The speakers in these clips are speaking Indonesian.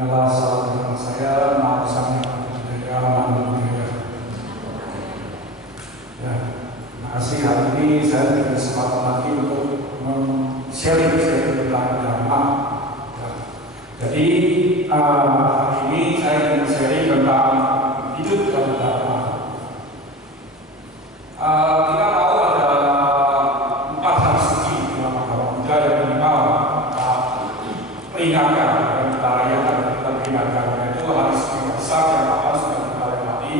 adalah salah dengan saya Maksanya budaya Mandalika. Ya, terima kasih. Hari ini saya tidak kesempatan lagi untuk sharing tentang agama. Ya. Jadi hari ini saya ingin sharing tentang hidup dan agama. Kita tahu ada 4 hari suci dalam agama Buddha yang minimal peringatkan dan kita rayakan, kita peringatkan, yaitu hari suci Waisak yang sudah kita lewati,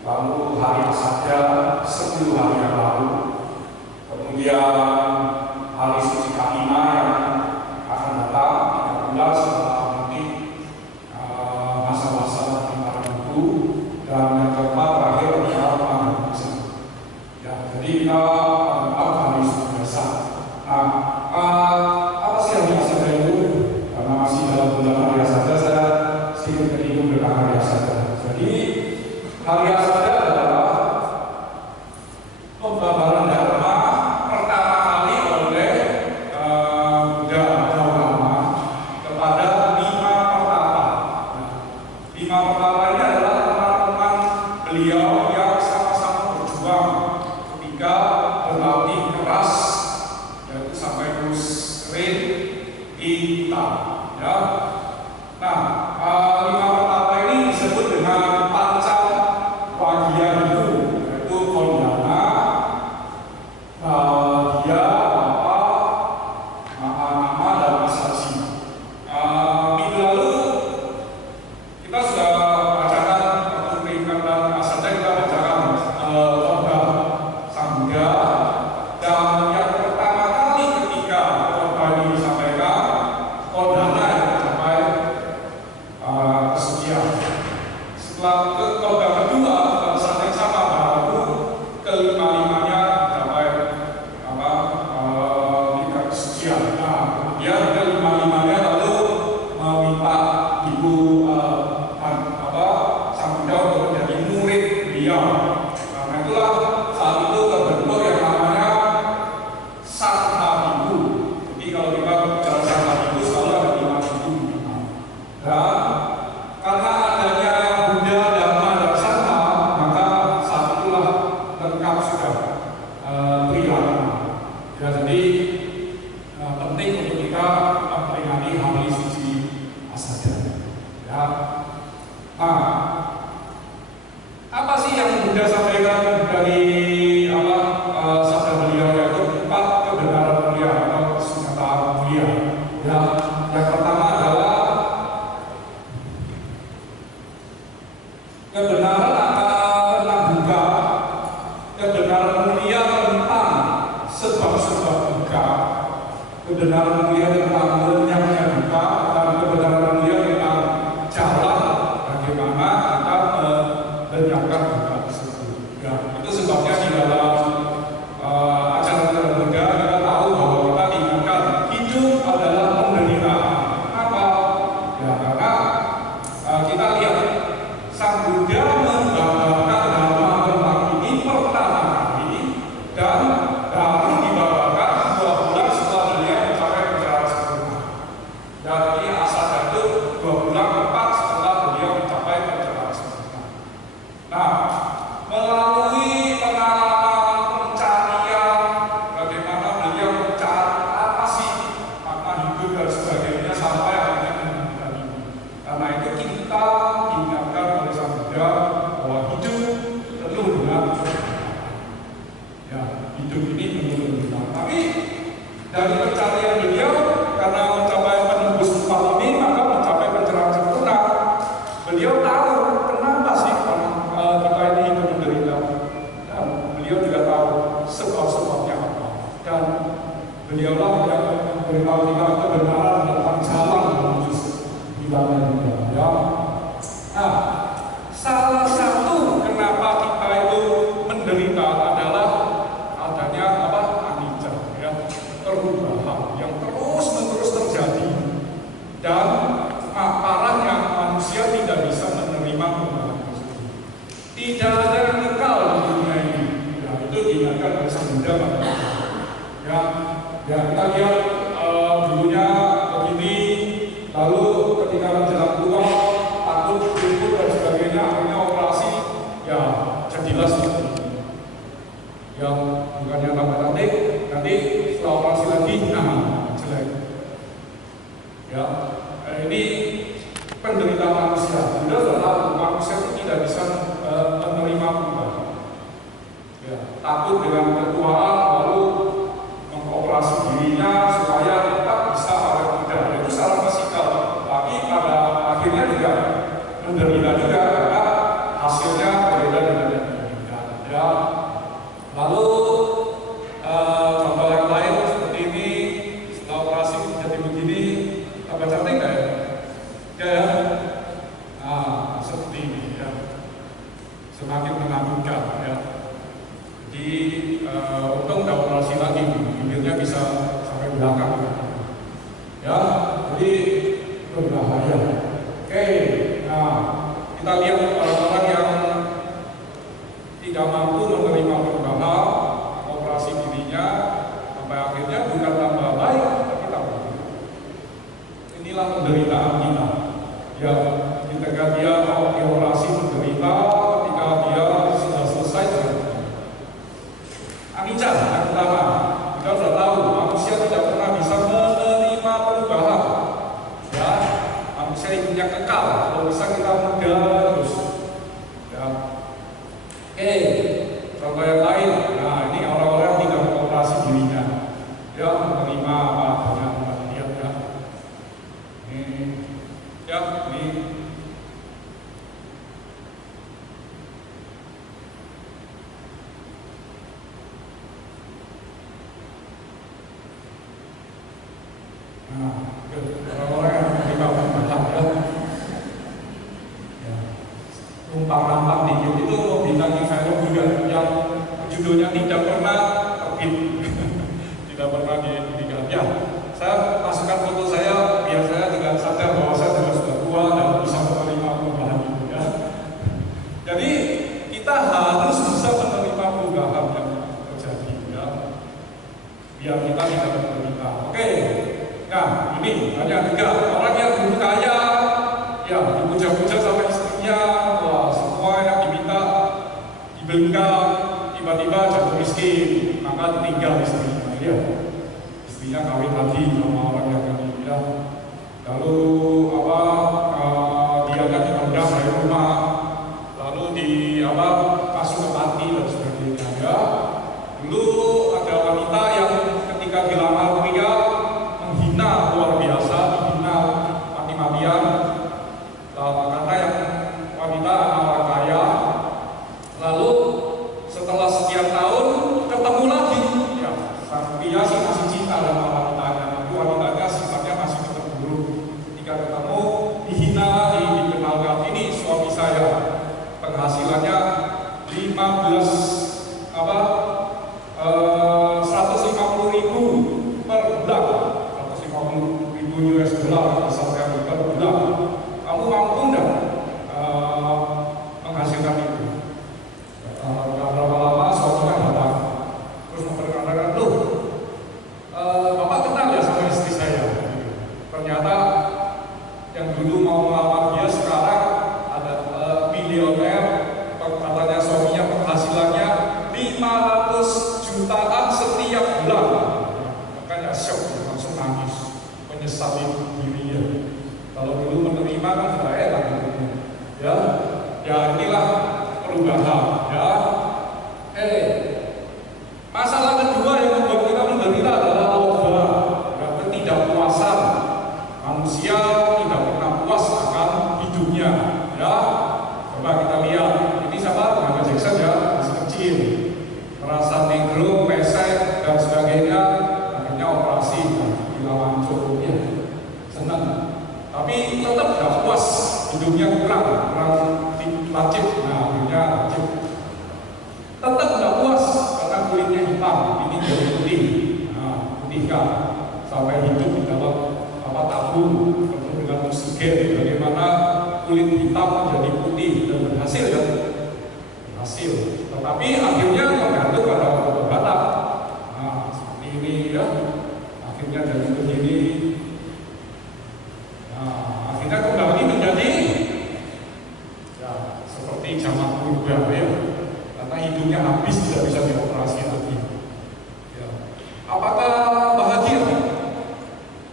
lalu hari Asada 10 hari yang lalu, kemudian hari suci Kalima yang akan datang 3 bulan setelah nanti masa-masa para buku, dan yang keempat terakhir adalah Panembahan. Ya, jadi kita hari suci Waisak. Nah, apa sih hari Asada itu? Karena masih dalam bulan hari Asada, saya sedikit menyinggung tentang hari Asada. Jadi hari Asada adalah pembabaran dharma pertama kali oleh Buddha Gautama kepada 5 pertapa. 5 pertapa ini adalah teman-teman beliau yang sama-sama berjuang ketika berlatih keras, yaitu sampai terus kering di hutan. Ya. Nah, 5 pertapa ini disebut dengan Panca Wagyahiku, yaitu Kondana, Dia, Bapa, Mahanama, dan Masaji. Minggu lalu kita sudah bacakan waktu peringatan Asada, kita bacakan khotbah Sang Buddha, dan yang pertama kali ketika khotbah ini disampaikan, Kondana yang mencapai kesucian. Setelah khotbah kedua pada saat yang sama, baru kelima-limanya mencapai tingkat kesucian. Nah, kemudian kelima-limanya lalu meminta ibu Sang Buddha untuk menjadi murid beliau. Karena itulah saat itu terbentuk yang namanya Sangha Bhikkhu. Jadi kalau kita bicara Sangha Bhikkhu selalu ada 5 bhikkhu. Dan karena adanya Buddha, Dhamma, dan Sangha, maka saat itulah lengkap sudah tridharma. Ya, jadi penting untuk kita memperingati hari suci Asada. Ya. Nah, apa sih yang Buddha sampaikan dari sabda beliau, yaitu 4 kebenaran mulia atau kesunyatan mulia. Ya, yang pertama adalah kebenaran tentang duka, kebenaran mulia tentang sebab-sebab duka, kebenaran mulia tentang lenyapnya duka, dan kebenaran mulia tentang jalan bagaimana kita melenyapkan duka tersebut. Ya, itu sebabnya di dalam acara-acara Buddha kita tahu bahwa kita diingatkan hidup adalah penderitaan. Kenapa? Ya, karena kita lihat Sang Buddha membawakan dhamma tentang ini pertama kali, dan baru dibawakan 2 bulan setelah beliau mencapai pencerahan sempurna. Dan ini Asada itu 2 bulan tepat setelah beliau mencapai pencerahan sempurna. Nah, melalui pengalaman pencarian, bagaimana beliau mencari apa sih makna hidup dan sebagainya sampai akhirnya menemukan ini. Karena itu kita diingatkan oleh Sang Buddha bahwa hidup penuh dengan penderitaan. Ya, hidup ini penuh dengan penderitaan. Tapi dari pencarian beliau, karena mencapai penembus 4 ini, maka mencapai pencerahan sempurna. Beliau tahu kenapa sih kita ini hidup menderita, dan beliau juga tahu sebab-sebabnya apa. Dan beliaulah yang memberitahu kita kebenaran tentang jalan menuju nibbana juga. Ya. Nah, salah satu kenapa kita itu menderita adalah adanya anicca, ya, perubahan yang terus-menerus terjadi, dan parahnya manusia tidak bisa menerima perubahan tersebut. Tidak ada yang kekal di dunia ini. Ya, itu diingatkan oleh Sang Buddha. Ya, kita lihat dulunya begini, lalu ketika menjelaskan Nanti setelah operasi lagi, jelek. Ya, ini penderitaan manusia. Sudah tahu manusia itu tidak bisa menerima perubahan. Ya, takut dengan ketuaan, lalu mengoperasi dirinya supaya tetap bisa awet muda. Itu salah fisikal. Tapi pada akhirnya juga menderita juga karena hasilnya berbeda dengan yang diinginkan. Ya, lalu contoh yang lain seperti ini, setelah operasi jadi begini, tambah cantik nggak ya? Ya, seperti ini ya, semakin menakutkan ya. Jadi untung nggak operasi lagi, bibirnya bisa sampai belakang ya, jadi berbahaya. Oke, kita lihat orang-orang yang tidak mampu menerima perubahan, operasi dirinya, sampai akhirnya bukan tambah baik, tapi tambah buruk. Inilah penderitaan kita. Ya, ketika dia mau dioperasi menderita, ketika dia sudah selesai anicca yang pertama, kita sudah tahu manusia tidak pernah bisa menerima perubahan. Ya, manusia hidupnya kekal. Kalau bisa kita muda terus. Ya. Oke, contoh yang lain. Nah, ini orang-orang yang tidak mengoperasi dirinya. Ya, menerima apa adanya tempat dia. Ya. Ini, ya, ini. Orang-orang yang menerima perubahan ya. Numpang-nampang dikit itu mau bintang film juga yang judulnya tidak pernah terbit. Tidak pernah diganti. Ya, saya masukkan foto saya biar saya juga sadar bahwa saya sudah tua dan bisa menerima perubahan itu ya. Jadi kita harus bisa menerima perubahan yang terjadi ya. Biar kita tidak menderita. Oke. Nah, ini hanya 3 orang yang dulu kaya, ya dipuja-puja sama istrinya, wah semua yang diminta dibelikan, tiba-tiba jatuh miskin, maka ditinggal istrinya. Ya, istrinya kawin lagi sama orang yang ini. Ya. Lalu dia kan diundang dari rumah, lalu masuk ke panti dan sebagainya. Ya. Dulu ada wanita yang ketika dilamar pria luar biasa, dihina mati-matian karena yang wanita anak orang kaya. Lalu setelah sekian tahun ketemu lagi, ya sang pria sih masih cinta sama wanitanya, tapi wanitanya sifatnya masih tetap buruk. Ketika ketemu dihina lagi, dikenalkan ini suami saya, penghasilannya 150.000 per bulan. $150.000 misalkan per bulan. Kamu mampu enggak menghasilkan itu? Berapa lama suaminya datang terus memperkenalkan, loh Bapak kenal ya sama istri saya? Ternyata yang dulu mau melamar dia sekarang ada milioner, katanya suaminya penghasilannya 500 jutaan setiap bulan. Makanya shock, langsung nangis, menyesali dirinya. Kalau dulu menerima kan sudah enak ya. Ya inilah perubahan ya. Masalah kedua yang membuat kita menderita adalah loba, ya, ketidakpuasan. Manusia tidak pernah puas akan hidupnya ya. Coba kita lihat, ini siapa? Michael Jackson ya, masih kecil, merasa negro, pesek dan sebagainya, akhirnya operasi dilawan cowoknya, senang. Tapi tetap tidak puas, hidupnya kurang lancip. Nah, akhirnya lancip. Tetap tidak puas karena kulitnya hitam, ini jadi putih. Nah, putihkan sampai hidup di dalam tabung penuh dengan oksigen. Bagaimana kulit hitam menjadi putih dan berhasil ya? Berhasil. Tetapi akhirnya tergantung pada obat-obatan. Nah, seperti ini ya. Akhirnya jadi begini. Nah, akhirnya kembali menjadi ya seperti zaman purba ya. Karena hidungnya habis, tidak bisa dioperasi lagi. Ya. Apakah bahagia?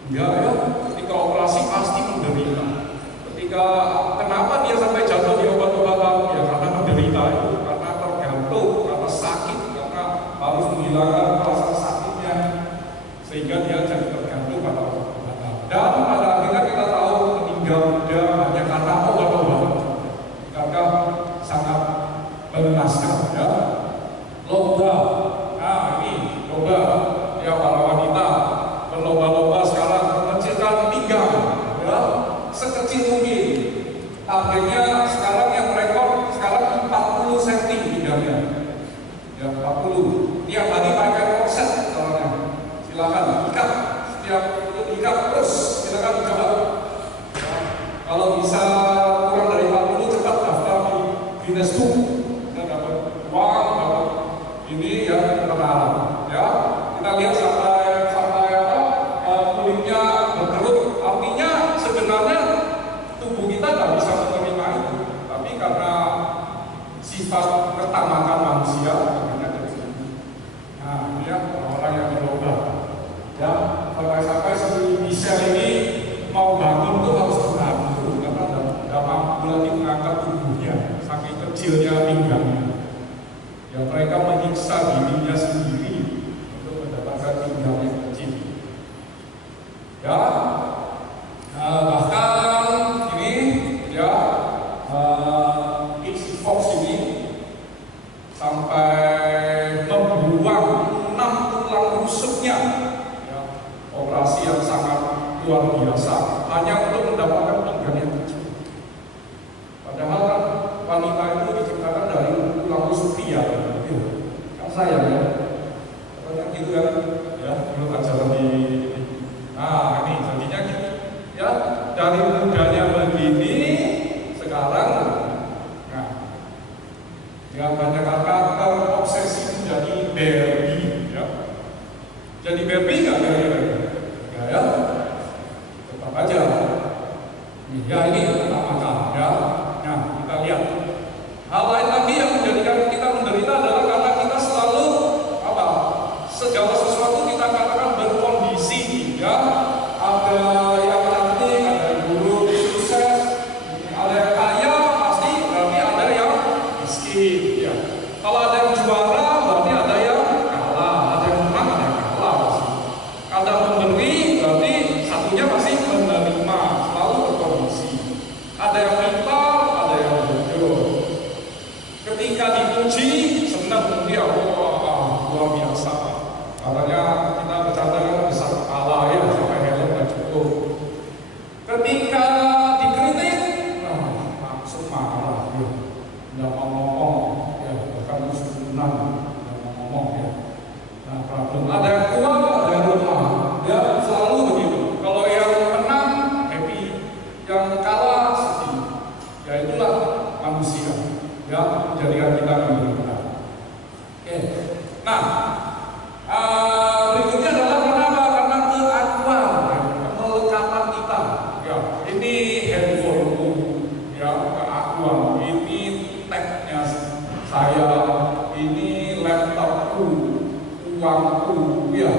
Enggak ya. Ketika operasi pasti menderita. Ketika kenapa dia sampai jatuh di obat-obatan? Ya karena menderita itu, karena tergantung, karena sakit, karena harus menghilangkan rasa sakitnya, sehingga dia jadi tergantung pada obat-obatan. Dan pada akhirnya kita tahu meninggal muda hanya karena obat-obatan. Karena sangat mengenaskan ya. Lomba, nah ini lomba ya para wanita berlomba-lomba sekarang mengecilkan pinggang ya sekecil mungkin. Targetnya sekarang yang rekor sekarang 40 cm pinggangnya ya 40. Tiap hari pakai korset soalnya. Silakan ikat, setiap ikat terus silakan coba ya. Kalau bisa kurang dari 40 cepat daftar di Guinness Book. Kita dapat uang, dapat ini ya kenalan ya. Kita lihat sampai kulitnya berkerut, artinya sebenarnya tubuh kita nggak bisa menerima itu, tapi karena sifat ketamakan manusia akhirnya terjadi. Nah ini ya orang yang berlomba ya, sampai si Michelle ini mau bangun tuh harus dibantu karena nggak mampu lagi mengangkat tubuhnya saking kecilnya pinggangnya. Ya mereka menyiksa dirinya sendiri untuk mendapatkan pinggang yang kecil. Ya, bahkan ini ya Ixi Fox ini sampai membuang 6 tulang rusuknya. Ya, operasi yang sangat luar biasa hanya untuk mendapatkan pinggang yang kecil. Padahal kan wanita itu diciptakan dari tulang rusuk pria. Kan sayang ya, katanya gitu kan ya, menurut ajaran di nah ini jadinya gitu ya, dari mudanya begini sekarang nah ya banyak kata terobsesi menjadi Barbie ya. Jadi Barbie nggak kira-kira ya, tetap aja ya ini tetap ya. Nah kita lihat hal lain lagi yang menjadikan kita menderita adalah karena kita selalu apa? Segala sesuatu kita katakan berkondisi ya. Ada yang cantik, ada yang buruk, sukses, ada yang kaya, pasti berarti ada yang miskin ya. Kalau ada yang juara, berarti ada yang kalah, ada yang menang, ada yang kalah pasti. Ada memberi, berarti satunya pasti menerima, selalu berkondisi. Ada yang pintar, ada yang bodoh. Ketika dipuji, senang dia, wah luar biasa. Katanya kita bercanda besar kepala ya, sampai helm nggak cukup. Ketika dikritik, langsung marah ya, nggak mau ngomong ya, bahkan kesulitan nggak mau ngomong ya. Nah problem ada yang kuat, ada yang lemah ya, selalu begitu. Kalau yang menang happy, yang kalah sedih. Ya itulah manusia ya, menjadikan kita menderita. Oke, nah berikutnya adalah kenapa? Karena keakuan, kemelekatan kita. Ya, ini handphoneku, ya keakuan. Ini tagnya saya, ini laptopku, uangku, ya,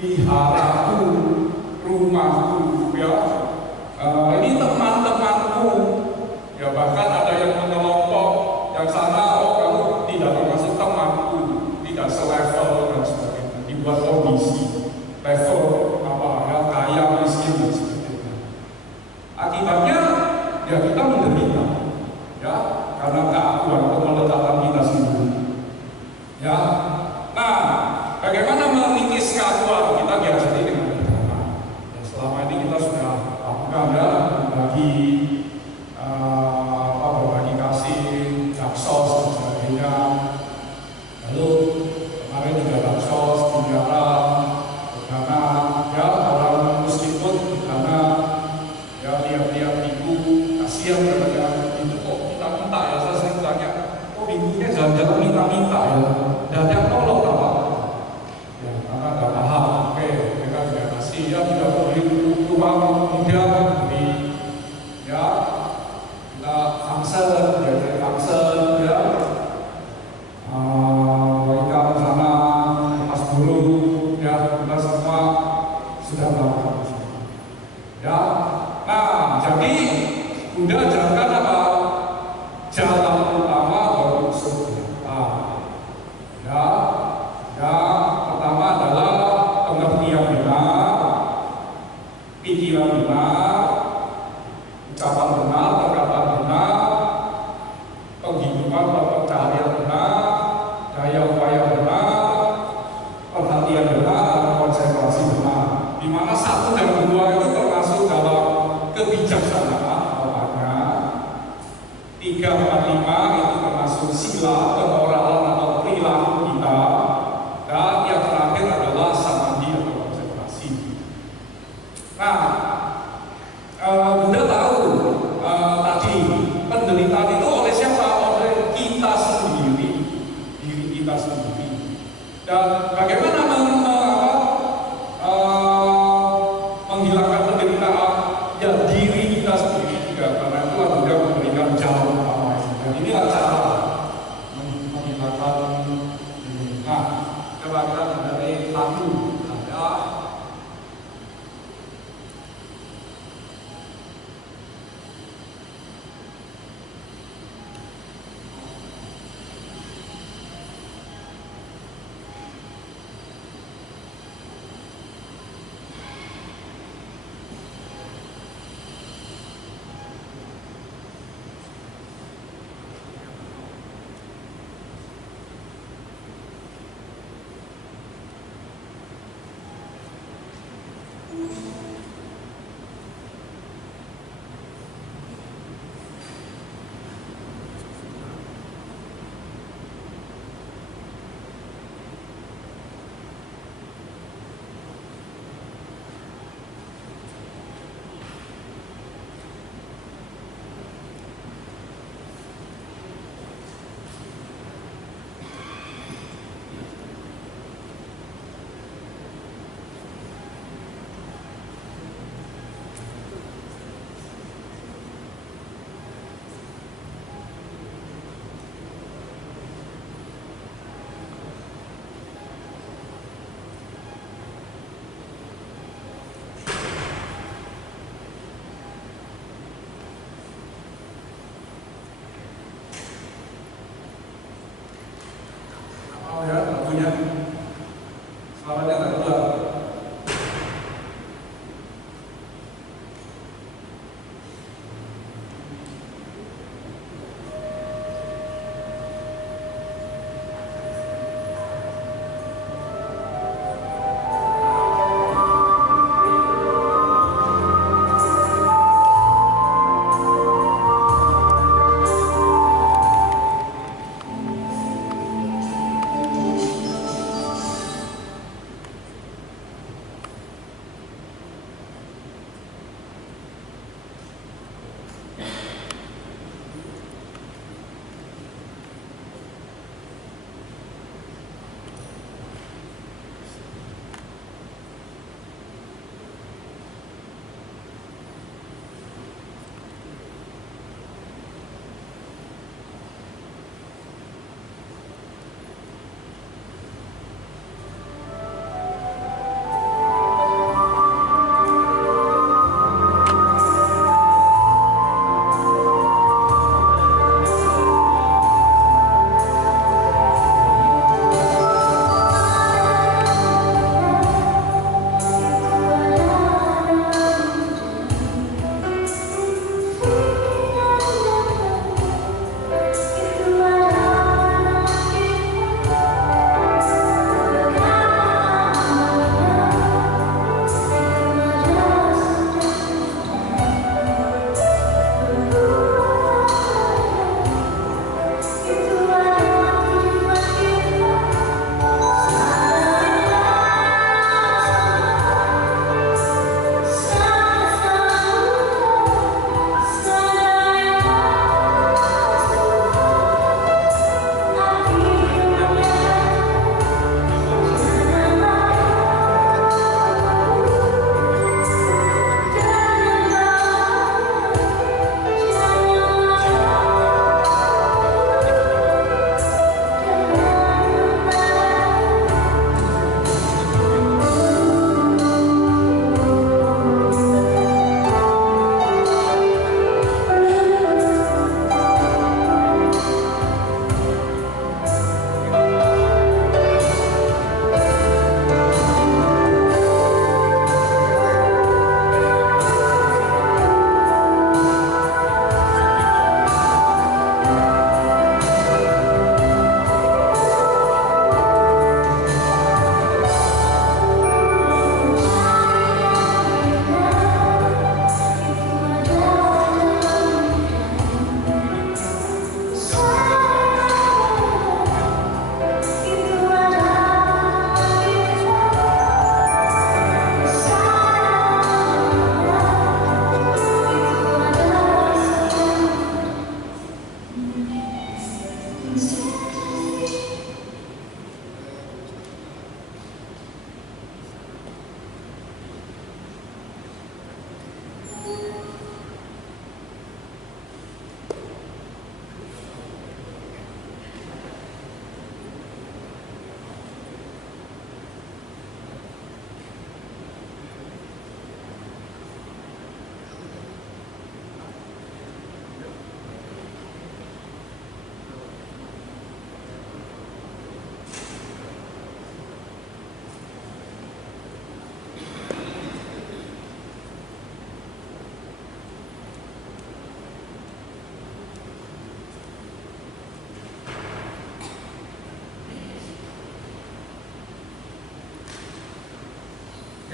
wiharaku, rumahku, ya. Ini teman-temanku, ya bahkan ada yang mengelompok yang sana, oh kamu tidak termasuk temanku, tidak selevel dan sebagainya, dibuat kondisi level apa ya, kaya miskin dan sebagainya. Akibatnya ya kita menderita ya karena keakuan atau kemelekatan kita sendiri ya. Nah bagaimana mengikis keakuan kita biasanya dengan berdoa ya, selama ini kita sudah lakukan ya, berbagi kasih, daksos dan sebagainya. Lalu kemarin juga daksos, karena ya orang muslim pun karena ya lihat-lihat ibu kasihan ibadah,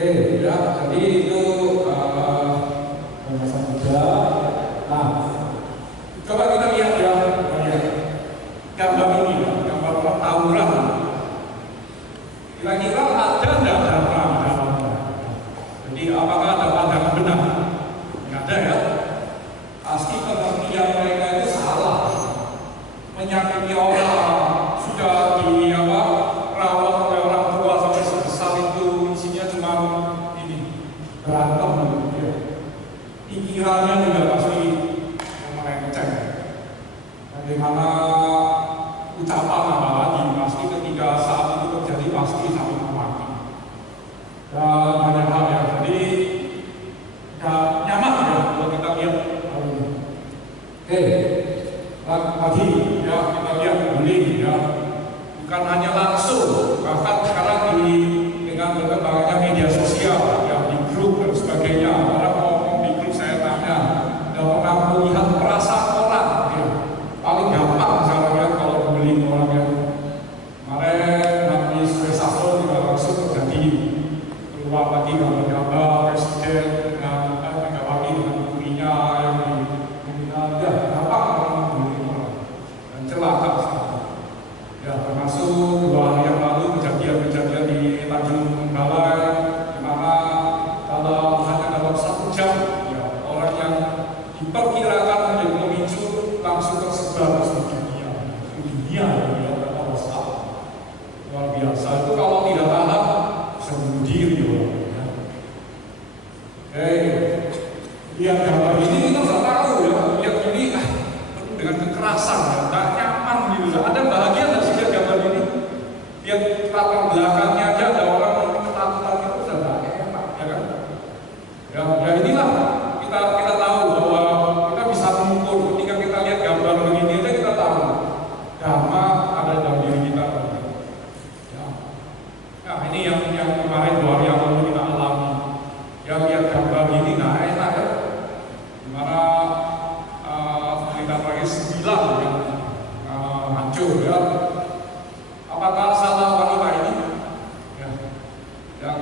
Ya, jadi itu pembahasan juga. Nah, coba kita lihat ya, gambar ini, ya, gambar tawuran. Kira-kira ada nggak dalamnya? Jadi apakah ada pandangan benar? Nggak ada ya. Pasti pengertian mereka itu salah. Menyakiti orang sudah di rawat oleh orang tua sampai sebesar itu, isinya cuma ini berantem ya. Pikirannya juga pasti melenceng. Bagaimana ucapan apalagi pasti ketika saat itu terjadi pasti saling memaki. Dan banyak hal ya. Jadi nyaman ya kalau kita lihat. Lagi ya kita lihat bullying ya. Bukan hanya langsung, bahkan sekarang dengan berkembangnya media sosial ya, di grup dan sebagainya. Orang ngomong di grup, saya tanya, dan pernah melihat perasaan orang ya. Paling gampang misalnya kalau bullying orang yang kemarin habis reshuffle juga langsung terjadi, keluar lagi gambar-gambar presiden dengan Megawati dengan putrinya yang ya gampang orang bullying orang dan celaka. Ya, termasuk 2 hari yang lalu kejadian-kejadian di Tanjung Balai, di mana hanya dalam 1 jam ya, orang yang diperkirakan menjadi pemicu langsung tersebar ke dunia ya, WhatsApp. Luar biasa, itu kalau tidak tahan bisa bunuh diri orang ya. Lihat gambar ini kita sudah tahu ya, lihat ini penuh dengan kekerasan ya, tak nyaman gitu. Ada bahagia nggak sih lihat gambar ini? Lihat latar belakangnya aja ada orang yang ketakutan itu sudah nggak enak ya kan? Ya inilah kita tahu bahwa kita bisa mengukur ketika kita lihat gambar begini aja kita tahu dhamma ada dalam diri kita. Ya. Nah ini yang kemarin 2 hari yang lalu kita alami. Ya lihat gambar ini nggak enak ya. Dimana kita pakai 9 yang hancur ya. Apakah salah wanita ini? Ya. Yang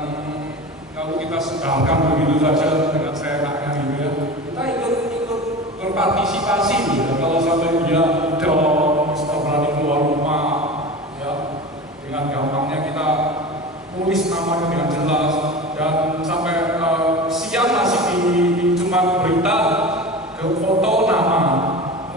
kalau kita sedangkan begitu saja dengan seenaknya gitu ya. Kita ikut berpartisipasi gitu. Kalau sampai dia udah berani keluar rumah ya, dengan gampangnya kita tulis namanya dengan jelas dan sampai siang masih cuma berita ke foto nama.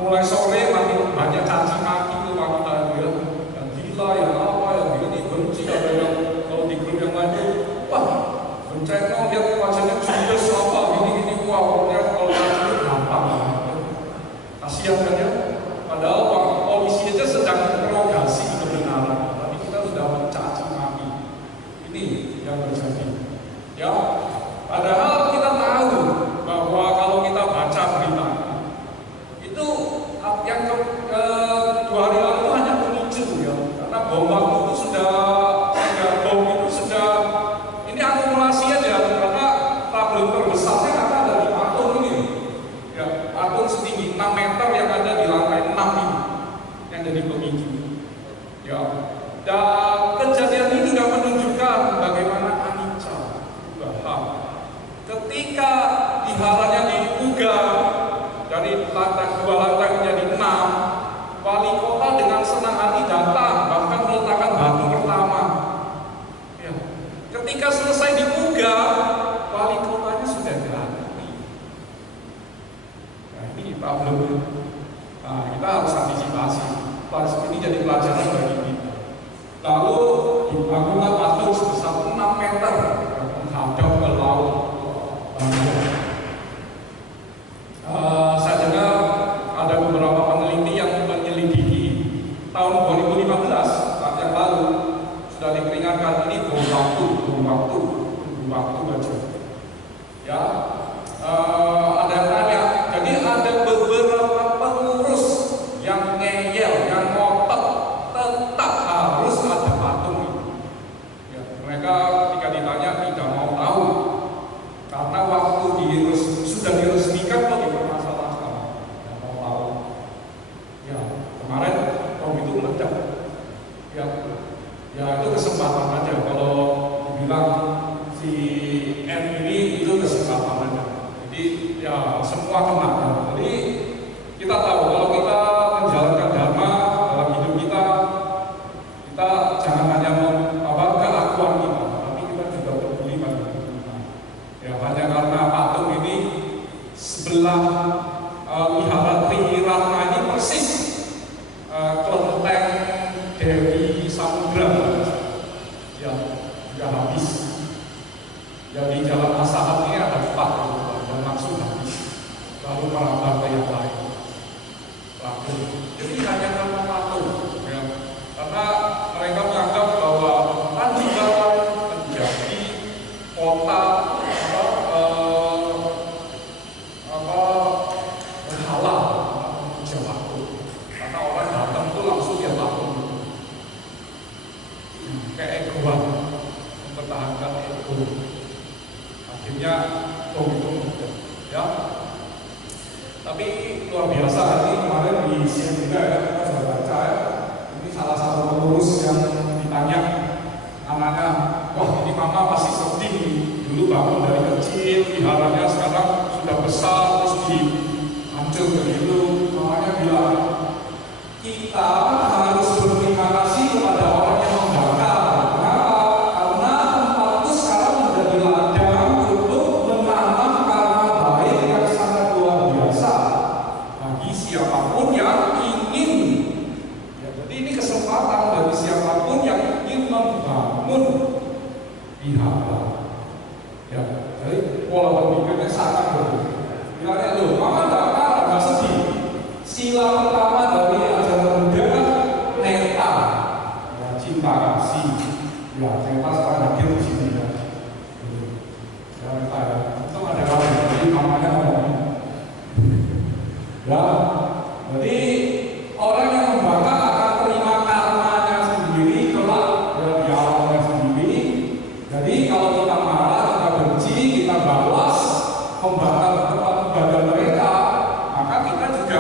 Mulai sore makin banyak caci maki itu wanita ya, yang gila ya apa ya ini benci, ada yang kalau di grup yang lain wah bencana lihat wajahnya judes apa gini wah pokoknya kalau caci itu gampang kasihan kan ya, padahal polisi aja sedang interogasi kebenaran tapi kita sudah mencaci maki. Ini yang terjadi ya, padahal kita tahu bahwa kalau kita baca berita itu yang 2 hari lalu itu hanya pemicu ya, karena bom waktu itu sudah ini akumulasi aja, karena problem terbesarnya karena ada di patung ini ya, patung setinggi 6 meter yang ada di lantai 6 ini yang jadi pemicu ya. Dan kejadian ini juga menunjukkan bagaimana anicca perubahan ketika diharanya diunggah dari lantai 2 lantai menjadi 6, wali kota dengan senang hati datang bahkan meletakkan batu pertama ya. Ketika selesai diunggah, wali kotanya sudah ganti. Nah ini problem. Nah kita harus antisipasi. Ini jadi pelajaran bagi kita. Lalu dibangunlah patung sebesar 6 meter menghadap ke laut. Saya dengar ada beberapa peneliti yang menyelidiki tahun 2015 tahun yang lalu sudah diperingatkan ini bom waktu aja ya. Ada yang tanya, jadi ada beberapa pengurus yang ngeyel, yang ngotot tetap harus ada patung ya. Mereka ketika ditanya tidak mau tahu karena waktu sudah diresmikan kok dipermasalahkan, tidak mau tahu ya. Kemarin bom itu meledak ya, itu kesempatan aja kalau dibilang si ya semua kena. Ya. Jadi kita tahu kalau kita menjalankan dharma dalam hidup kita, kita jangan hanya keakuan kita, tapi kita juga peduli pada hidup kita. Ya hanya karena patung ini sebelah wihara Triratna ini persis kelenteng Dewi Samudra, ya sudah habis. Ya di jalan Asahan ini ada 4 dan langsung habis, lalu merambah ke yang lain. Jadi hanya karena patung, ya. Karena mereka menganggap bahwa Tanjung menjadi kota berhala memuja patung. Karena orang datang itu langsung dia patung, kayak egoan, mempertahankan ego. Akhirnya itu ya. Tapi luar biasa, ini kemarin di share juga ya, kita sudah baca ya. Ini salah satu pengurus yang ditanya anaknya, wah ini mama pasti sedih dulu bangun dari kecil, wiharanya sekarang sudah besar terus dihancur begitu. Mamanya bilang, kita harus berterima kasih kepada orang yang membakar. Kenapa? Karena tempat itu sekarang menjadi ladang untuk menanam karma baik yang sangat luar biasa bagi siapapun yang ingin. Ya, jadi ini kesempatan bagi siapapun yang ingin membangun wihara. Ya, jadi pola berpikirnya sangat berbeda. Bilangnya loh, mama nggak sedih. Sila pertama dari ajaran Buddha neta, ya, cinta kasih. Ya, neta sekarang hadir di sini ya. Ya, neta ya. Itu ada lagi. Jadi mamanya ngomong. Ya, jadi orang yang membakar akan terima karmanya sendiri kelak dari alamnya sendiri. Jadi kalau kita marah, kita benci, kita balas, membakar tempat ibadah mereka, maka kita juga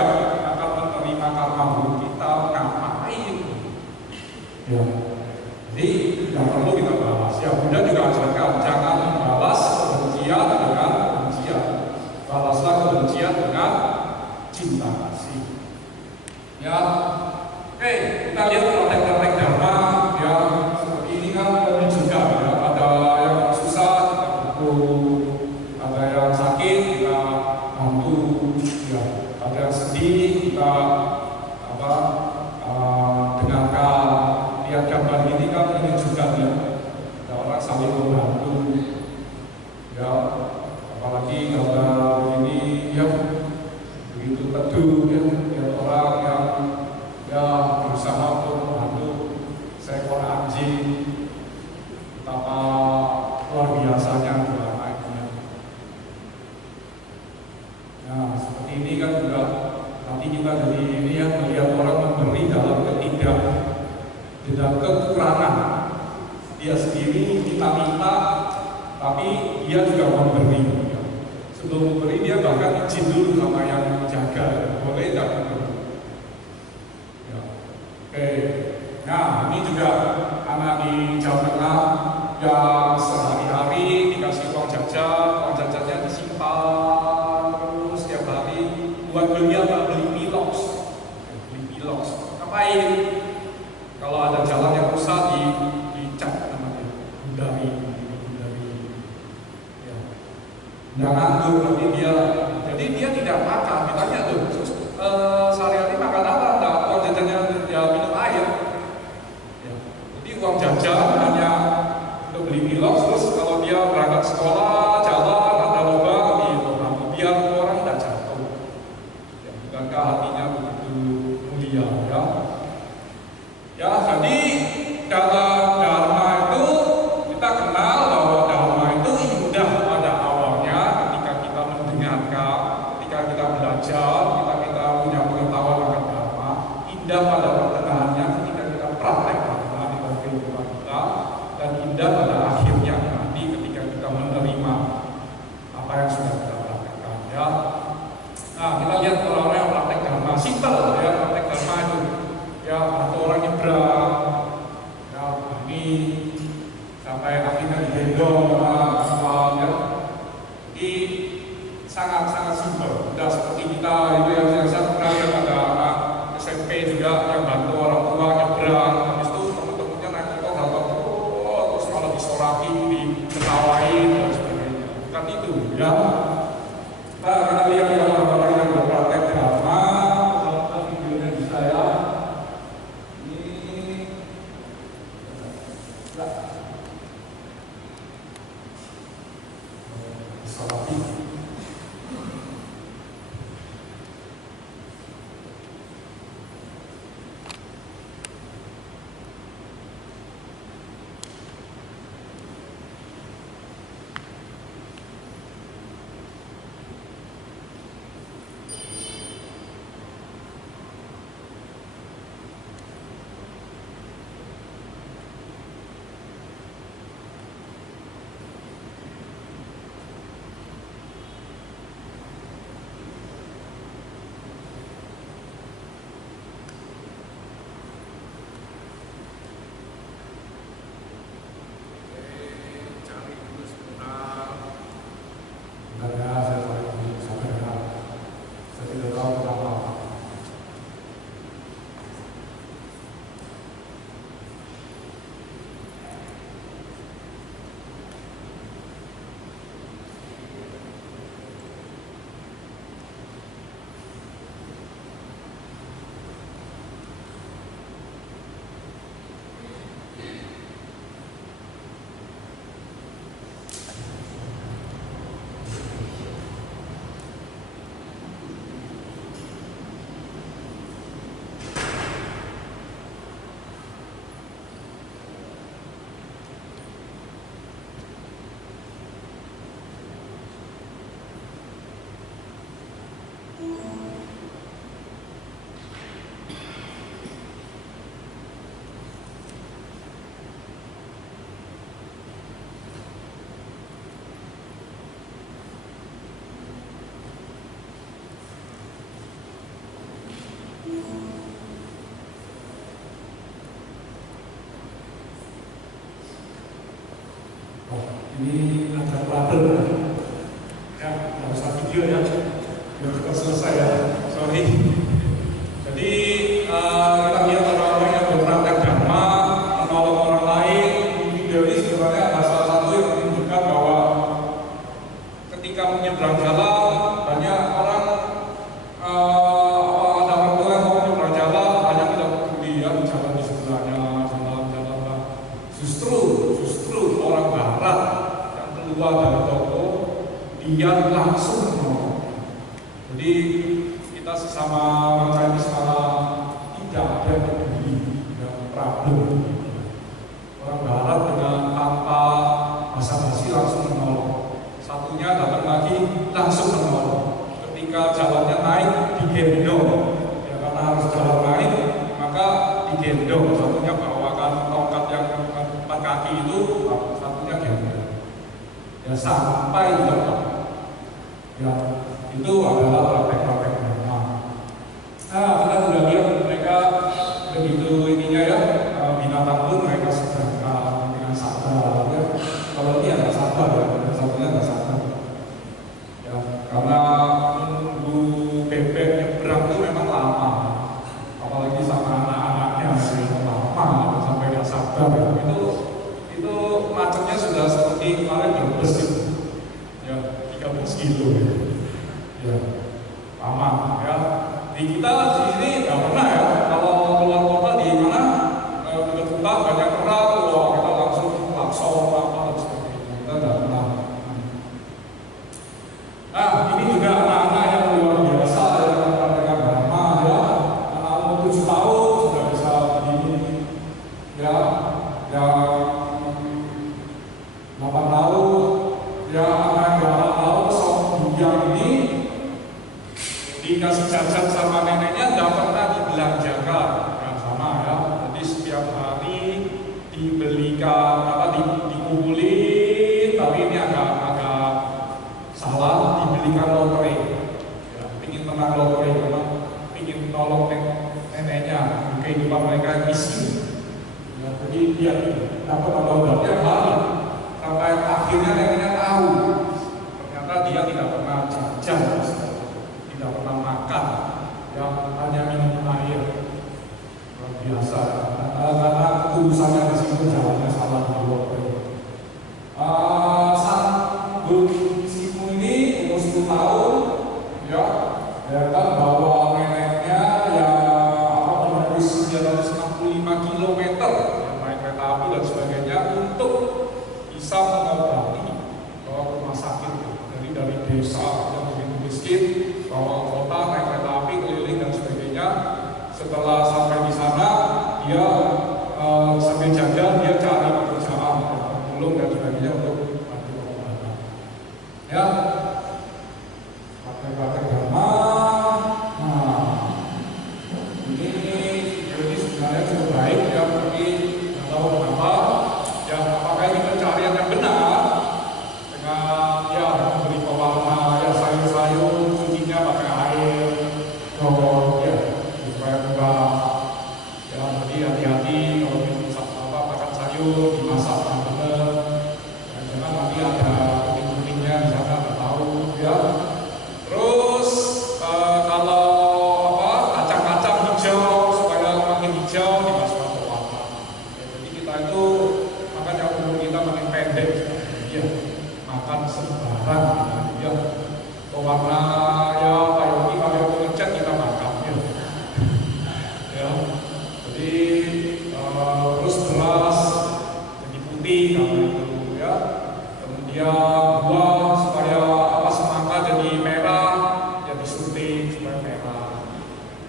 akan menerima karma buruk kita. Ngapain? Ya. Jadi yang perlu kita balas. Ya, Buddha juga ajarkan jangan membalas kebencian dengan kebencian. Balaslah kebencian dengan cinta kasih. Ya, oke, kita lihat praktek-praktek dharma ya seperti ini kan juga ya. Ada yang susah kita pukul, ada yang sakit kita bantu, ya. Ada yang sedih kita dengarkan. Lihat gambar ini kan menunjukkan ya, ada orang saling membantu. Ya, apalagi gambar ini ya begitu teduh ya, lihat orang yang ya berusaha untuk membantu seekor anjing, betapa luar biasanya dua anaknya. Nah seperti ini kan juga nanti kita jadi ini ya, melihat orang memberi dalam tidak kekurangan. Dia sendiri minta-minta, tapi dia juga memberi. Sebelum memberi dia bahkan izin dulu sama yang menjaga, boleh tidak memberi. Ya. Oke, nah ini juga anak di Jawa Tengah yang sehari-hari dikasih uang jajannya disimpan terus setiap hari buat beli apa? Beli pilox. Ngapain? Kalau ada jalan yang rusak dicat namanya, hindari. Ya. Nggak nganggur, jadi dia tidak makan. Ditanya tuh, sehari-hari makan apa? Nggak, uang jajannya ya minum air. Ya. Jadi uang jajan hanya untuk beli pilox, terus kalau dia berangkat sekolah, jalan, ada lubang, biar orang tidak jatuh. Ya, bukankah hatinya begitu mulia ya? Ya, jadi dalam dharma itu kita kenal bahwa dharma itu indah pada awalnya ketika kita mendengarkan, ketika kita belajar, kita punya pengetahuan akan dharma. Indah pada pertengahannya ketika kita praktek dharma di dalam kehidupan kita, dan indah pada akhirnya nanti ketika kita menerima Salah pikir. Ini ada pelater ya, nggak usah video ya, biar cepat selesai ya, sorry. Jadi kita lihat orang-orang yang berpraktek dharma, menolong orang lain. Video ini sebenarnya ada salah satu yang menunjukkan bahwa ketika menyeberang jalan, banyak orang ada orang tua yang mau menyeberang jalan, banyak tidak peduli ya, jalan di sebelahnya, jalan-jalan. Justru orang barat keluar dari toko, dia langsung menolong. Jadi kita sesama orang Chinese malah tidak ada peduli dan problem. Orang barat dengan tanpa basa-basi langsung menolong. Satunya datang lagi langsung menolong. Ketika jalannya naik digendong, ya karena harus jalan naik maka digendong. Satunya bawakan tongkat yang 4 kaki itu, satunya gendong. Ya sampai di tempat. Ya itu adalah praktek-praktek dharma. Nah, kita sudah lihat mereka begitu ininya ya, binatang pun mereka sedangkan dengan sabar ya. Kalau dia nggak sabar ya, satunya nggak sabar. Ya, karena menunggu bebek nyebrang itu memang lama. Apalagi sama anak-anaknya lama sampai nggak sabar ya. Itu macetnya sudah seperti kemarin Brebes itu, ya 13 kilo ya, lama ya. Di kita di sini nggak pernah ya, kalau keluar kota di mana dekat kota banyak kerak, wah kita langsung klakson apa dan sebagainya, kita nggak pernah. Nah ini juga anak-anak yang luar biasa yang mempraktekkan dharma ya, anak umur 7 tahun sudah bisa begini ya, yang 8 tahun, ya anak 8 tahun yang ini dikasih jajan sama neneknya, nggak pernah dibelanjakan, ya sama ya. Jadi setiap hari dibelikan dikumpulin, tapi ini agak salah, dibelikan lotre. Ya, pingin menang lotre, memang pingin tolong neneknya, kehidupan mereka miskin. Ya, jadi dia dapat lotre tiap hari. Sampai akhirnya neneknya tahu ternyata dia tidak pernah jajan, tidak pernah makan, yang hanya minum air. Luar biasa, karena urusannya di situ jalannya salah di lotre. Sang Simu ini umur 10 tahun, ya kan bawa neneknya yang menempuh 965 km, yang naik kereta api dan sebagainya untuk bisa mengobati ke rumah sakit dari desa yang begitu miskin, bawa kota, naik kereta api, keliling dan sebagainya. Setelah sampai di sana, dia sambil jajan, dia cari pekerjaan, pemulung dan sebagainya untuk bantu pengobatan. Ya, praktek-praktek dharma. Nah, ini sebenarnya cukup baik ya, tapi nggak tahu kenapa. Ya, apakah ini pencarian yang benar dengan ya memberi pewarna, ya sayur-sayur cucinya pakai air, ya supaya enggak. Ya, jadi hati-hati kalau makan sayur dimasak yang benar. Jangan nanti ada kuning-kuningnya di sana, nggak tahu ya. Terus kalau kacang-kacang hijau supaya makin hijau dimasukkan pewarna. Ya, jadi kita itu makanya umur kita makin pendek. Ya, makan sembarang. Ya, pewarna ya pakai pengecat kita makan. Ya. Ya. Jadi terus beras jadi putih karena itu ya. Kemudian buah supaya semangka jadi merah, jadi suntik supaya merah.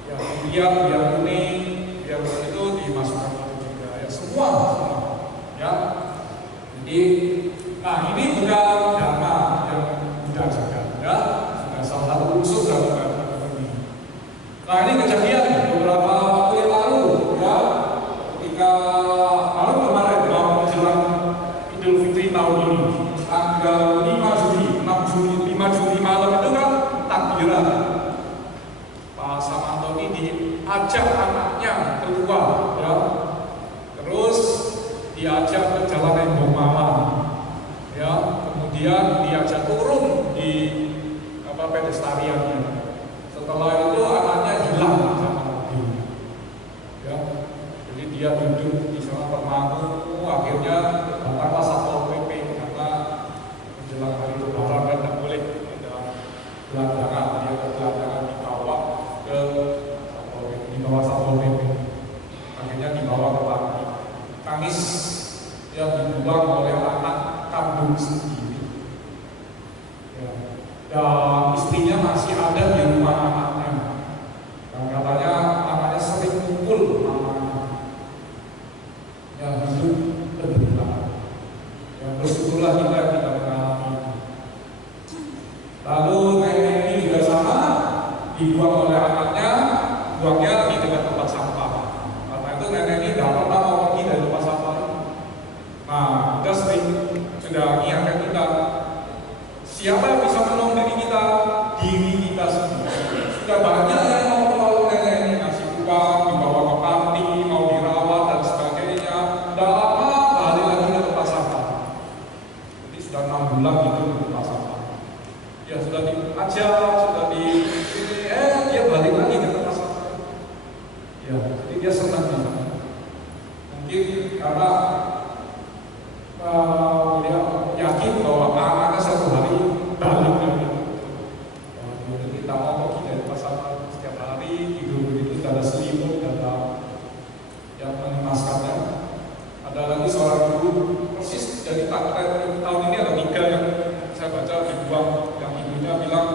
Ya, kemudian biar kuning, biar itu dimasukkan itu juga ya semua. Ya. Jadi nah ini bukan dharma yang Buddha ajarkan ya. Sudah salah satu unsur dari ini. Nah, ini kejadian beberapa waktu yang lalu ya, ketika kemarin menjelang Idul Fitri tahun ini, tanggal 5 Juli malam itu kan takbiran. Pak Samantoni diajak anaknya keluar ya, terus diajak ke Jalan Embong Malang ya, kemudian diajak turun di pedestariannya. Setelah itu anaknya hilang sama mobil ya, jadi dia duduk di sana termangu. Akhirnya datanglah Satpol PP karena menjelang hari Lebaran kan tidak boleh ada gelandangan, dia gelandangan dibawa ke Satpol PP, akhirnya dibawa ke panti. Tangis yang dibuang oleh anak kandung sendiri ya. Dan istrinya masih ada di rumah anaknya. Dan katanya anaknya sering pukul mamanya. Ya, hidup penderitaan. Ya, bersyukurlah kita yang tidak mengalami. Lalu nenek ini juga sama, dibuang oleh anaknya, buangnya di dekat tempat sampah. Karena itu nenek ini tidak pernah mau pergi dari tempat sampah. Nah, kita sering sudah ingatkan kita. Siapa yang bisa menolong diri kita? Diri kita sendiri. Sudah banyak yang mau menolong nenek ini, ngasih uang, dibawa ke panti, mau dirawat dan sebagainya. Udah lama balik lagi ke tempat sampah. Jadi sudah 6 bulan gitu di tempat sampah. Ya sudah diajak, sudah dia balik lagi ke tempat sampah. Ya, jadi dia senang di sana. Mungkin karena dia yakin bahwa anaknya satu hari balik lagi. Jadi kita mau pergi dari pasar setiap hari, tidur begitu, tidak ada selimut, tidak ada yang mengemaskannya. Ada lagi seorang guru persis jadi tahun ini ada 3 yang saya baca dibuang, yang ibunya bilang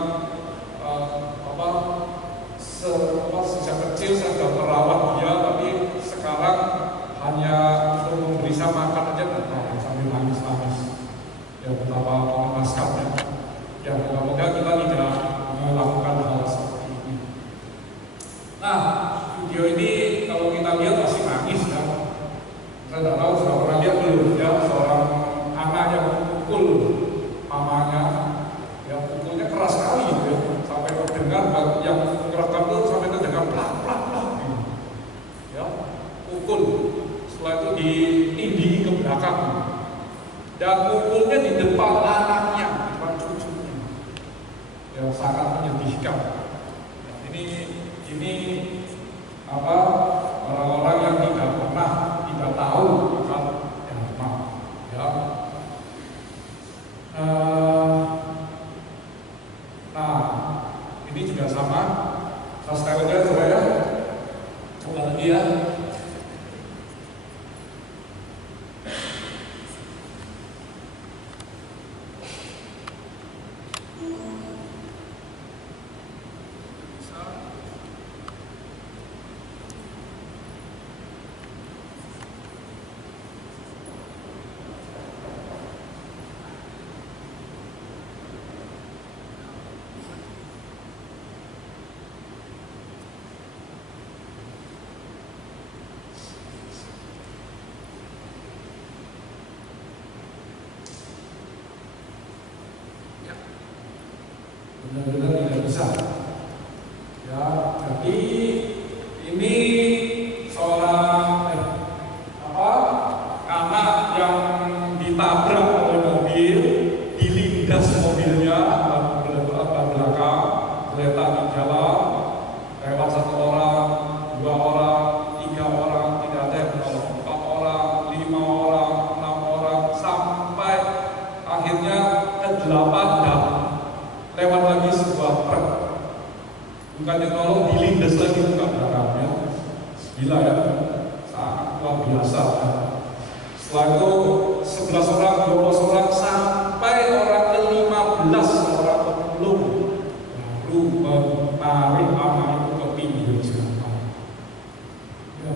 sejak kecil saya sudah merawat dia, tapi sekarang hanya untuk memberi saya makan aja tidak mau, sambil nangis-nangis. Ya, betapa mengemaskannya. Ya, moga-moga kita tidak melakukan hal seperti ini. Nah, video ini kalau kita lihat masih nangis ya. Saya tidak tahu sudah pernah lihat belum ya, seorang anak yang memukul mamanya. Ya, pukulnya keras sekali gitu ya, sampai terdengar yang merekam itu sampai terdengar plak-plak gitu. Ya, pukul. Setelah itu ditindih ke belakang. Dan pukulnya di depan anaknya, di depan cucunya. Ya, sangat menyedihkan. Ini orang-orang yang tidak tahu akan dharma. Ya. Nah, ini juga sama. Saya sekali lagi coba ya. Coba lagi ya. benar-benar tidak bisa. Ya, jadi ini seorang anak yang ditabrak oleh mobil, dilindas mobilnya belakang, kereta di jalan, lewat 1 orang, 2 orang, 3 orang, tidak ada yang menolong, 4 orang, 5 orang, 6 orang, sampai akhirnya ke-8 dan lewat lagi sebuah truk. Bukannya nolong, dilindas lagi ke belakangnya. Gila ya, sangat luar biasa. Setelah itu 11 orang, 12 orang, sampai orang ke-15 orang belum baru menarik anak itu ke pinggir jalan. Ya,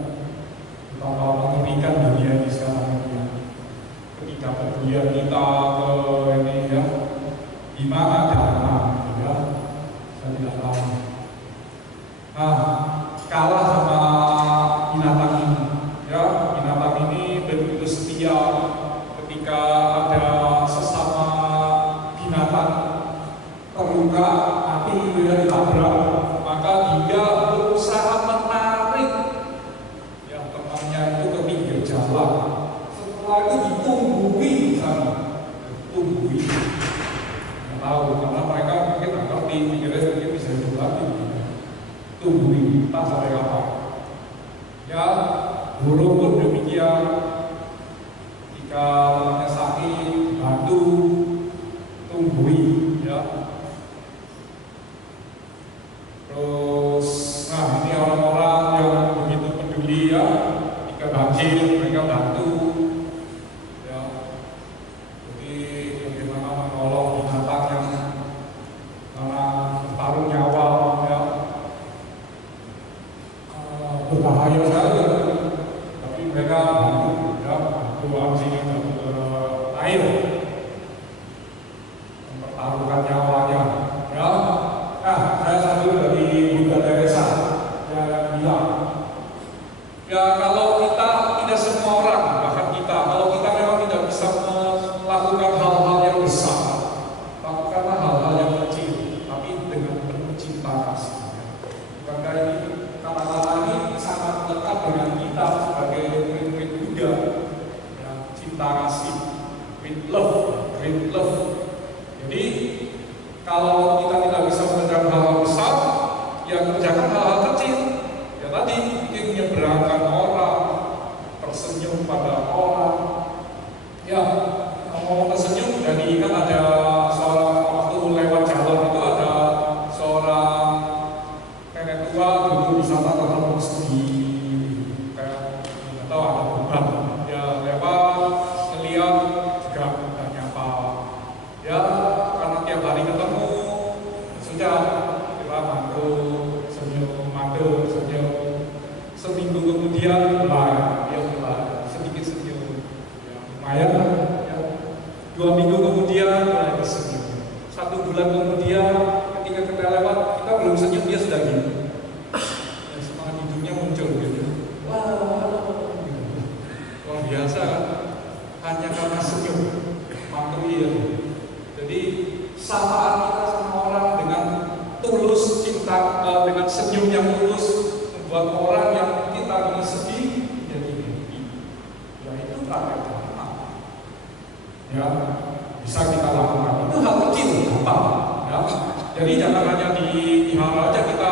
betapa mengerikan dunia ini sekarang ya. Ketika kemudian kita ke ini ya, gimana caranya ya, saya tidak tahu. Nah, kalah sama binatang ini ya, binatang ini begitu setia. Ketika ada sesama binatang terluka mati dia ditabrak, maka dia berusaha menarik ya temannya itu ke pinggir jalan. Setelah itu ditunggui di sana, ditunggui. Nggak tahu karena mereka mungkin nggak ngerti, pikirnya mungkin bisa hidup lagi. Tunggui, tak sampai kapan. Ya, burung pun demikian. Jika temannya sakit, bantu, tunggui, ya. Terus, nah ini orang-orang yang begitu peduli ya. Jika banjir, mereka bantu, ya. Jadi bagaimana menolong binatang yang taruh nyawa, ya. Berbahaya sekali, tapi mereka bantu, ya, bantu sini ke air, mempertaruhkan nyawanya, ya. Nah, saya satu dari Bunda Teresa yang bilang, ya kalau kita tidak semua orang, bahkan kita, kalau kita memang tidak bisa melakukan hal-hal yang besar, lakukanlah hal-hal yang kecil, tapi dengan penuh cinta kasih. Bukankah ini kata-kata ini sangat lekat dengan kita sebagai murid-murid Buddha, ya, cinta kasih, with love, great love. Jadi kalau kita tidak bisa mengerjakan hal-hal besar, ya kerjakan hal-hal kecil. Ya tadi mungkin menyeberangkan orang, tersenyum pada orang. Ya, ngomong tersenyum, jadi kan ada seorang waktu lewat jalan itu ada seorang nenek tua duduk di sana terlalu sedih, kayak nggak tahu ada beban. Ya lewat ngeliat juga nggak nyapa. Ya karena tiap hari ketemu sudah kita mantu senyum. Seminggu kemudian dia mulai sedikit senyum. Ya, lumayan ya. 2 minggu kemudian mulai tersenyum. 1 bulan kemudian ketika kita lewat kita belum senyum dia sudah gitu. Ya, semangat hidupnya muncul gitu. Wah, luar biasa kan? Hanya karena senyum, ya. Jadi sapaan kita sama orang dengan tulus cinta, dengan senyum yang tulus membuat orang yang kita ingin sedih jadi happy. Ya itu praktek dharma. Ya bisa kita lakukan. Itu hal kecil, gampang. Ya. Jadi jangan hanya di wihara aja kita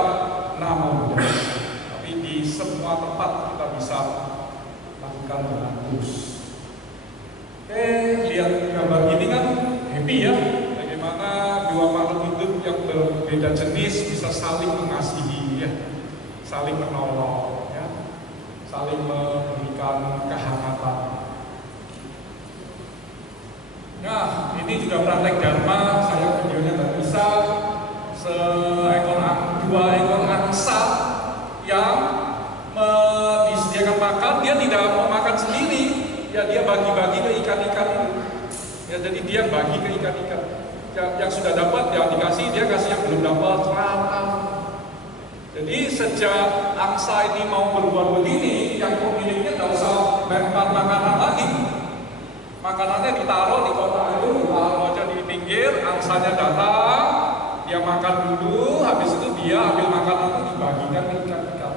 namun, tapi di semua tempat kita bisa lakukan dengan tulus. Oke, lihat gambar ini kan happy ya. Bagaimana 2 makhluk hidup yang berbeda jenis bisa saling mengasihi ya, saling menolong ya, saling memberikan kehangatan. Nah, ini juga praktek dharma. Saya videonya nggak bisa. 2 ekor angsa yang disediakan makan, dia tidak mau makan sendiri. Ya dia bagi-bagi ke ikan-ikan itu. Ya jadi dia bagi ke ikan-ikan. Yang sudah dapat ya dikasih, dia kasih yang belum dapat. Jadi sejak angsa ini mau berbuat begini, yang pemiliknya tidak usah lempar makanan lagi. Makanannya ditaruh di kotak itu, ditaruh aja di pinggir, angsanya datang, dia makan dulu, habis itu dia ambil makanan itu dibagikan ke ikan-ikan.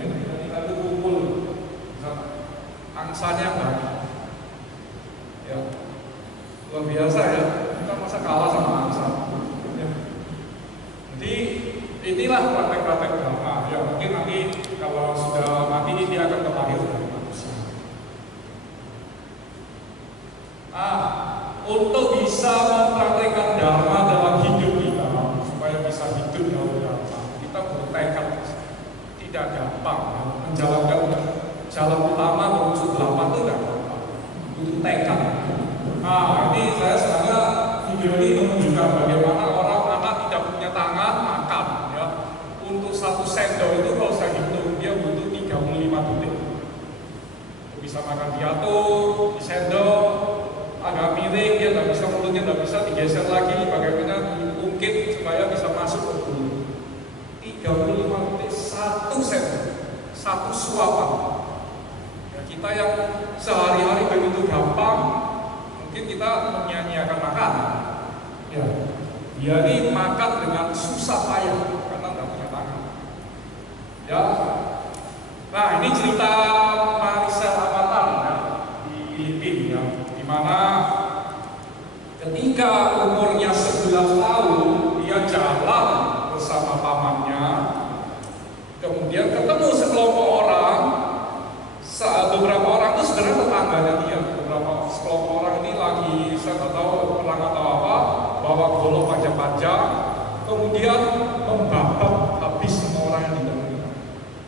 Ikan-ikan itu kumpul, angsanya banyak. Ya, luar biasa ya. Kita masa kalah sama angsa. Ya. Jadi inilah praktek-praktek dharma. Ya mungkin nanti kalau sudah mati dia akan terlahir dari manusia. Untuk bisa mempraktekkan dharma dalam hidup kita, supaya bisa hidup dalam dharma, kita bertekad. Tidak gampang ya. Menjalankan jalan utama menuju dharma itu tidak gampang. Butuh tekad. Ini saya sebenarnya video ini menunjukkan bagaimana orang anak tidak punya tangan makan. Ya. Untuk satu sendok itu kalau saya hitung dia butuh 35 detik. Bisa makan diatur, di sendok, agak miring, dia nggak bisa, mulutnya nggak bisa digeser lagi, bagaimana diungkit supaya bisa masuk ke mulut. 35 detik satu sendok, satu suapan. Ya, kita yang sehari-hari begitu gampang, mungkin kita menyanyiakan makanan. Ya, dia ini makan dengan susah payah karena nggak punya tangan. Ya, nah ini cerita Maricel Avatar ya, di Filipina, di mana ketika umurnya 11 tahun dia jalan bersama pamannya, kemudian ketemu sekelompok orang. Beberapa orang itu sebenarnya tetangganya dia. Beberapa sekelompok orang ini lagi, saya nggak tahu perang atau apa, bawa golok panjang-panjang, kemudian membabak habis semua orang yang di dalamnya,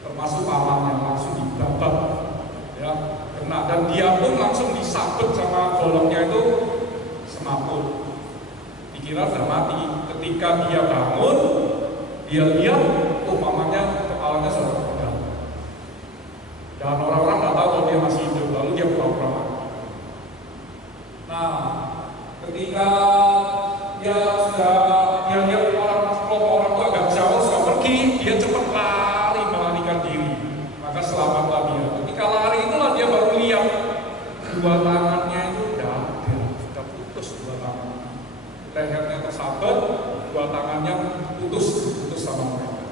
termasuk pamannya langsung dibabak, ya, kena, dan dia pun langsung disabet sama goloknya itu semaput. Dikira sudah mati. Ketika dia bangun, dia lihat, pamannya kepalanya sudah terpedal. Dan orang-orang nggak tahu kalau dia masih hidup, lalu dia pura-pura mati. Nah, ketika dia lihat kelompok orang itu agak jauh sudah pergi, dia cepat lari melarikan diri. Maka selamatlah dia. Ketika lari itulah dia baru lihat dua tangannya itu sudah putus dua tangannya. Lehernya tersabet, dua tangannya putus sama mereka.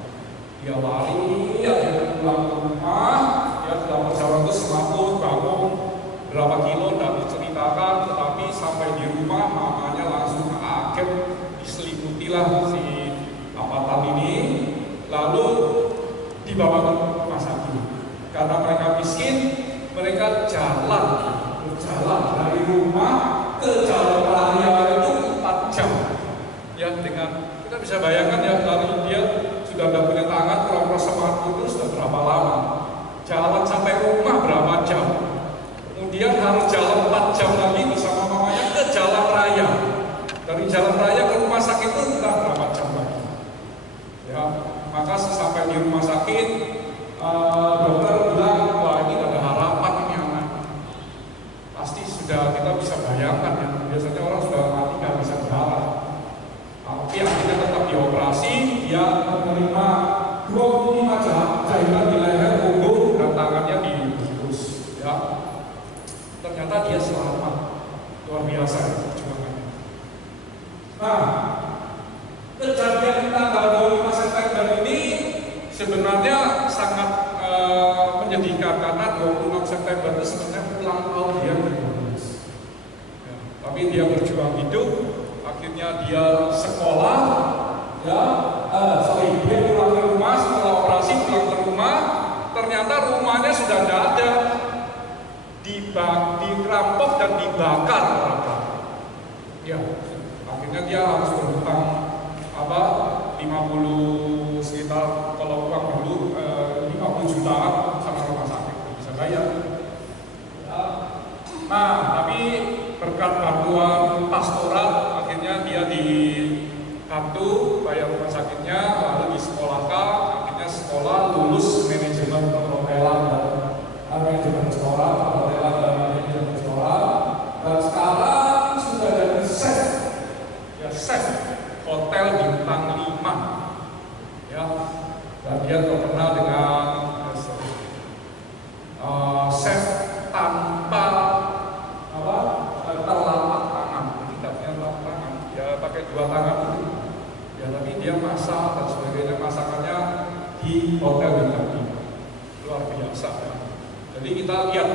Dia lari, dia pulang ke rumah. Dia sudah berjalan ke semaput, bangun berapa kilo tidak diceritakan, tetapi sampai di rumah mamanya langsung kaget, diselimutilah si Avatar ini, lalu dibawa ke rumah sakit. Karena mereka miskin, mereka berjalan dari rumah ke jalan raya itu 4 jam. Ya, dengan kita bisa bayangkan ya, dari dia sudah tidak punya tangan, pura-pura semaput itu sudah berapa lama. Jalan sampai rumah berapa jam, kemudian harus jalan 4 jam lagi bersama mamanya ke jalan raya. Dari jalan raya ke rumah sakit itu entah berapa jam lagi. Ya, maka sesampai di rumah sakit, dokter bilang, wah ini ada harapan ini anak. Pasti sudah kita bisa bayangkan ya, biasanya orang sudah mati nggak bisa berjalan. Tapi akhirnya tetap dioperasi, dia menerima 25 jahitan di leher, punggung, dan tangannya dibungkus. Ya, ternyata dia selamat, luar biasa perjuangannya. Nah, kejadian tanggal 25 September ini sebenarnya sangat menyedihkan karena 26 September itu sebenarnya ulang tahun dia ke-12. Ya, tapi dia berjuang hidup, akhirnya dia sekolah. Ya, dia pulang ke rumah, setelah operasi pulang ke rumah, ternyata rumahnya sudah tidak ada, dirampok dan dibakar. Ya, akhirnya dia harus berhutang 50 sekitar, kalau uang dulu 50 jutaan sama rumah sakit, bisa bayar. Ya. Nah, tapi berkat bantuan pastoral, akhirnya dia dibantu bayar rumah sakitnya, lalu disekolahkan, akhirnya sekolah lulus manajemen perhotelan dan manajemen restoran, perhotelan dan manajemen restoran, dan sekarang sudah jadi chef, ya chef hotel bintang 5, ya, dan dia terkenal dengan chef tanpa telapak tangan, tidak punya telapak tangan, ya pakai 2 tangan itu. Ya, tapi dia masak dan sebagainya, masakannya di hotel tadi luar biasa ya. Jadi kita lihat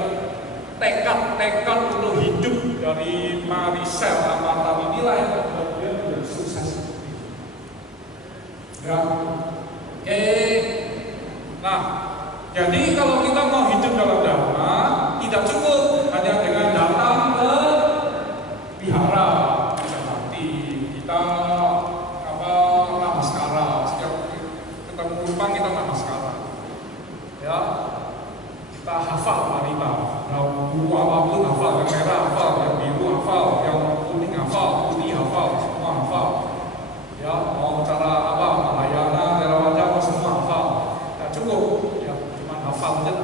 tekad untuk hidup dari Maricel Amartani inilah yang membuat dia menjadi sukses. Ya, oke. Nah, jadi kalau kita mau hidup dalam dharma, tidak cukup hanya dengan datang ke wihara, bisa nanti kita namaskara, setiap ketemu numpang kita namaskara. Ya, kita hafal wanita, buku apapun hafal, yang merah hafal, yang biru hafal, yang kuning hafal, putih hafal, semua hafal. Ya, mau cara apa, Mahayana, Theravada, semua hafal. Tidak cukup, ya, cuma hafal aja.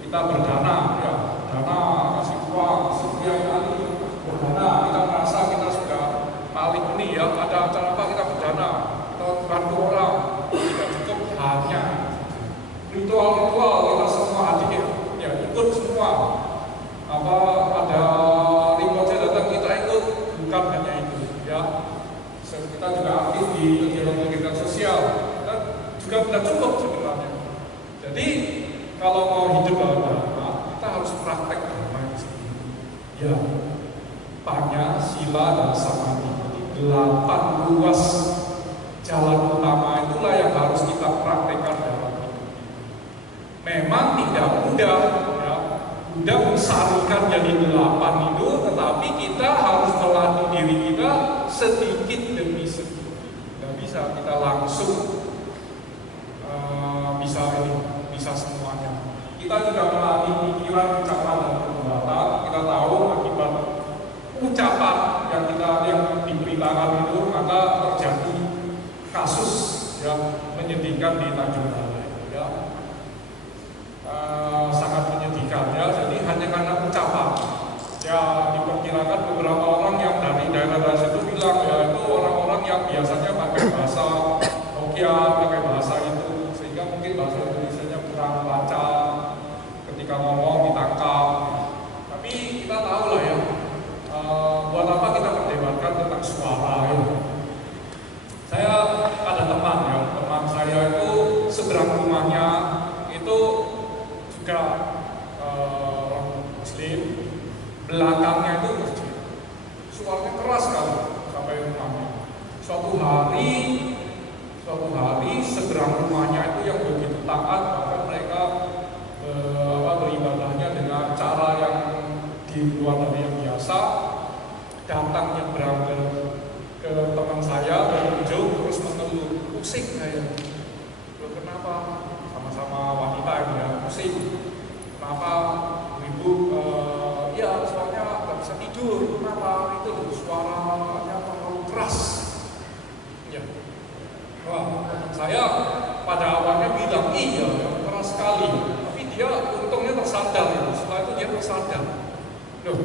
Kita berdana, ya, dana, kasih uang, setiap kali berdana, kita merasa kita sudah paling ini ya, ada acara apa kita berdana, kita bantu orang. Tidak cukup hanya ritual-ritual kita semua hadir, ya ikut semua. Apa ada remote datang kita ikut, bukan hanya itu, ya. Kita juga aktif di kegiatan sosial, kita juga tidak cukup sebenarnya. Jadi kalau mau hidup dalam dharma, kita harus praktek dharma itu sendiri. Ya, Panya, Sila, dan Samadhi. 8 ruas jalan utama itulah yang harus kita praktekkan dalam hidup. Memang tidak mudah, ya. Mudah mensarikan jadi 8 itu, tetapi kita harus melatih diri kita sedikit demi sedikit. Tidak bisa kita langsung bisa semuanya. Kita juga melatih pikiran, ucapan, dan perbuatan. Kita tahu akibat ucapan yang diberitakan itu, maka terjadi kasus yang menyedihkan di Tanjung Balai, ya. Sangat menyedihkan, ya. Jadi hanya karena ucapan, ya, diperkirakan beberapa orang yang dari daerah itu bilang, ya, itu orang-orang yang biasanya pakai bahasa Hokkien, pakai bahasa itu, sehingga mungkin bahasa Indonesianya kurang lancar, ketika ngomong ditangkap. Tapi kita tahu lah ya, buat apa kita perdebatkan tentang suara ya. Saya ada teman saya itu seberang rumahnya itu juga orang Muslim, belakangnya itu masjid. Suaranya keras sekali sampai rumahnya. Suatu hari seberang rumahnya itu yang begitu taat, bahkan mereka beribadahnya dengan cara yang di luar dari yang biasa. Datang nyebrang ke teman saya berkunjung, terus mengeluh, pusing saya. Loh, kenapa? Sama-sama wanita ya, pusing. Kenapa ibu? Ya soalnya nggak bisa tidur. Kenapa? Itu suaranya terlalu keras. Ya. Wah, saya pada awalnya bilang iya, keras sekali. Tapi dia untungnya tersadar. Setelah itu dia tersadar. Loh,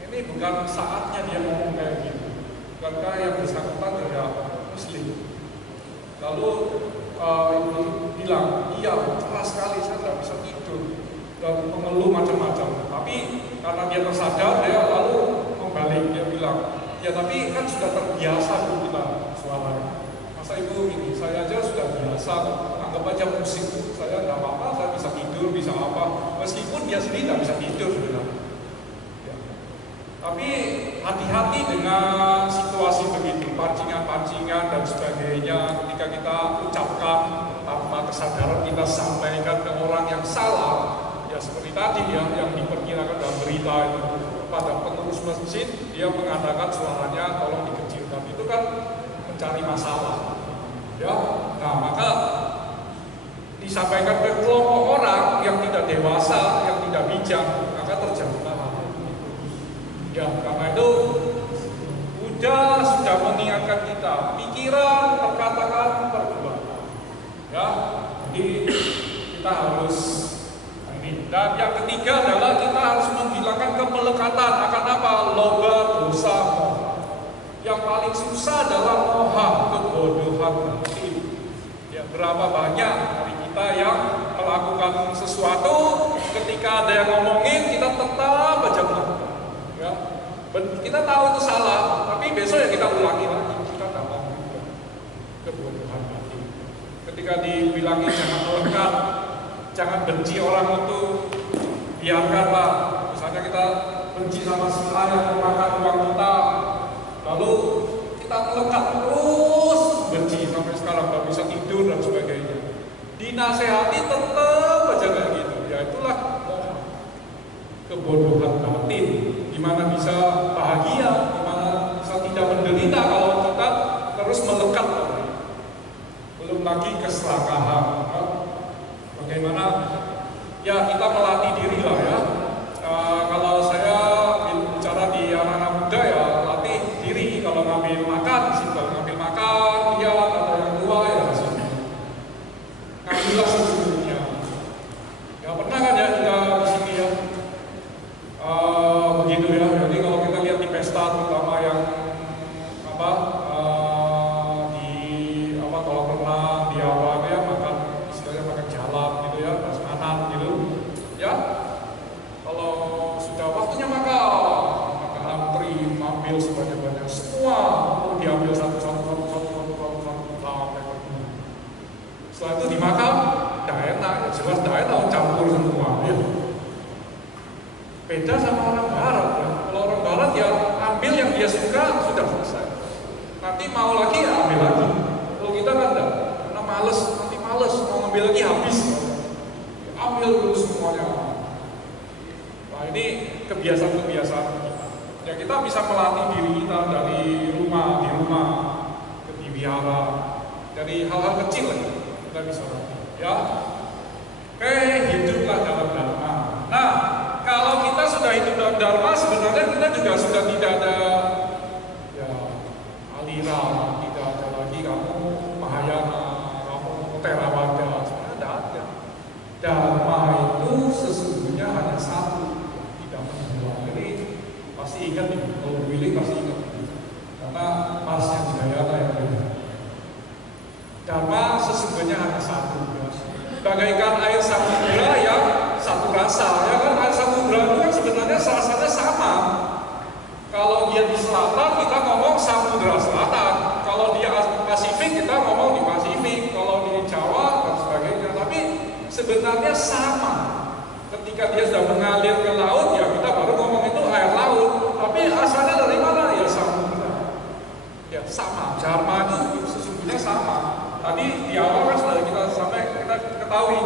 ini bukan saatnya dia ngomong kayak gitu. Karena yang bersangkutan juga Muslim. Lalu ibu bilang, iya keras sekali, saya tidak bisa tidur dan mengeluh macam-macam. Tapi karena dia tersadar, dia lalu membalik, dia bilang, ya tapi kan sudah terbiasa bu kita suaranya. Masa ibu ini, saya aja sudah biasa, anggap aja musik, saya tidak apa-apa, saya bisa tidur, bisa apa. Meskipun dia sendiri tidak bisa tidur sebenarnya. Tapi hati-hati dengan situasi begitu, pancingan-pancingan dan sebagainya. Ketika kita ucapkan tanpa kesadaran, kita sampaikan ke orang yang salah. Ya seperti tadi ya, yang diperkirakan dalam berita itu pada pengurus masjid, dia mengatakan suaranya tolong dikecilkan. Itu kan mencari masalah. Ya, nah maka disampaikan ke kelompok orang yang tidak dewasa, yang tidak bijak, maka terjadi hal itu. Ya, karena itu sudah mengingatkan kita, pikiran, perkataan, perbuatan. Ya, jadi kita harus ini. Dan yang ketiga adalah kita harus menghilangkan kemelekatan akan apa? Loba, dosa, moha. Yang paling susah adalah moha, kebodohan nanti. Ya, berapa banyak dari kita yang melakukan sesuatu, ketika ada yang ngomongin kita tetap aja melakukan. Ya. Kita tahu itu salah, tapi besok ya kita ulangi lagi, kita kebodohan hati. Ketika dibilangin jangan melekat, jangan benci orang itu, biarkanlah. Misalnya kita benci sama si A yang memakan uang kita, lalu kita melekat terus benci sampai sekarang nggak bisa tidur dan sebagainya. Dinasehati tetap aja kayak gitu. Ya itulah kebodohan batin. Gimana bisa bahagia, gimana bisa tidak menderita kalau kita terus melekat. Belum lagi keserakahan. Bagaimana ya kita melatih diri lah ya. Kalau saya bicara di anak-anak muda ya latih diri. Kalau ngambil makan, simpel ngambil makan, dia atau yang tua ya ngambillah sesungguhnya. Ya pernah kan ya kita di sini ya begitu ya. Jadi kalau kita lihat di pesta terutama yang apa kalau pernah di awal ya makan istilahnya makan jalan gitu ya, prasmanan gitu ya. Kalau sudah waktunya maka antri ambil sebanyak-banyak semua, diambil satu-satu sampai penuh. Setelah itu dimakan, dah enak, ya jelas dah enak campur semua ya. Beda sama orang barat ya. Kalau orang barat ya ambil yang dia suka sudah selesai. Nanti mau lagi ya ambil lagi. Kalau kita kan enggak, karena males, nanti males mau ngambil lagi habis. Ambil dulu semuanya. Nah ini kebiasaan-kebiasaan kita. Ya kita bisa melatih diri kita dari rumah, di rumah, di wihara, dari hal-hal kecil kita bisa latih. Ya, oke, hiduplah dalam dharma. Nah, kalau kita sudah hidup dalam dharma, sebenarnya kita juga sudah tidak ada ya aliran, tidak ada lagi kamu Mahayana, kamu Theravada, sebenarnya tidak ada. Dharma itu sesungguhnya hanya satu, tidak dua. Jadi pasti ingat nih, kalau pilih pasti ingat, karena Marsnya Jayana yang beda. Dharma sesungguhnya hanya satu, ya. Bagaikan air samudra yang satu rasa, ya kan? Air samudra itu kan sebenarnya rasanya sama. Kalau dia di selatan kita ngomong samudra selatan, kalau di Pasifik kita ngomong di Pasifik, kalau di Jawa dan sebagainya. Tapi sebenarnya sama. Ketika dia sudah mengalir ke laut, ya kita baru ngomong itu air laut. Tapi asalnya dari mana? Ya samudra. Ya sama. Dharma itu sesungguhnya sama. Tadi di awal kan sudah kita ketahui.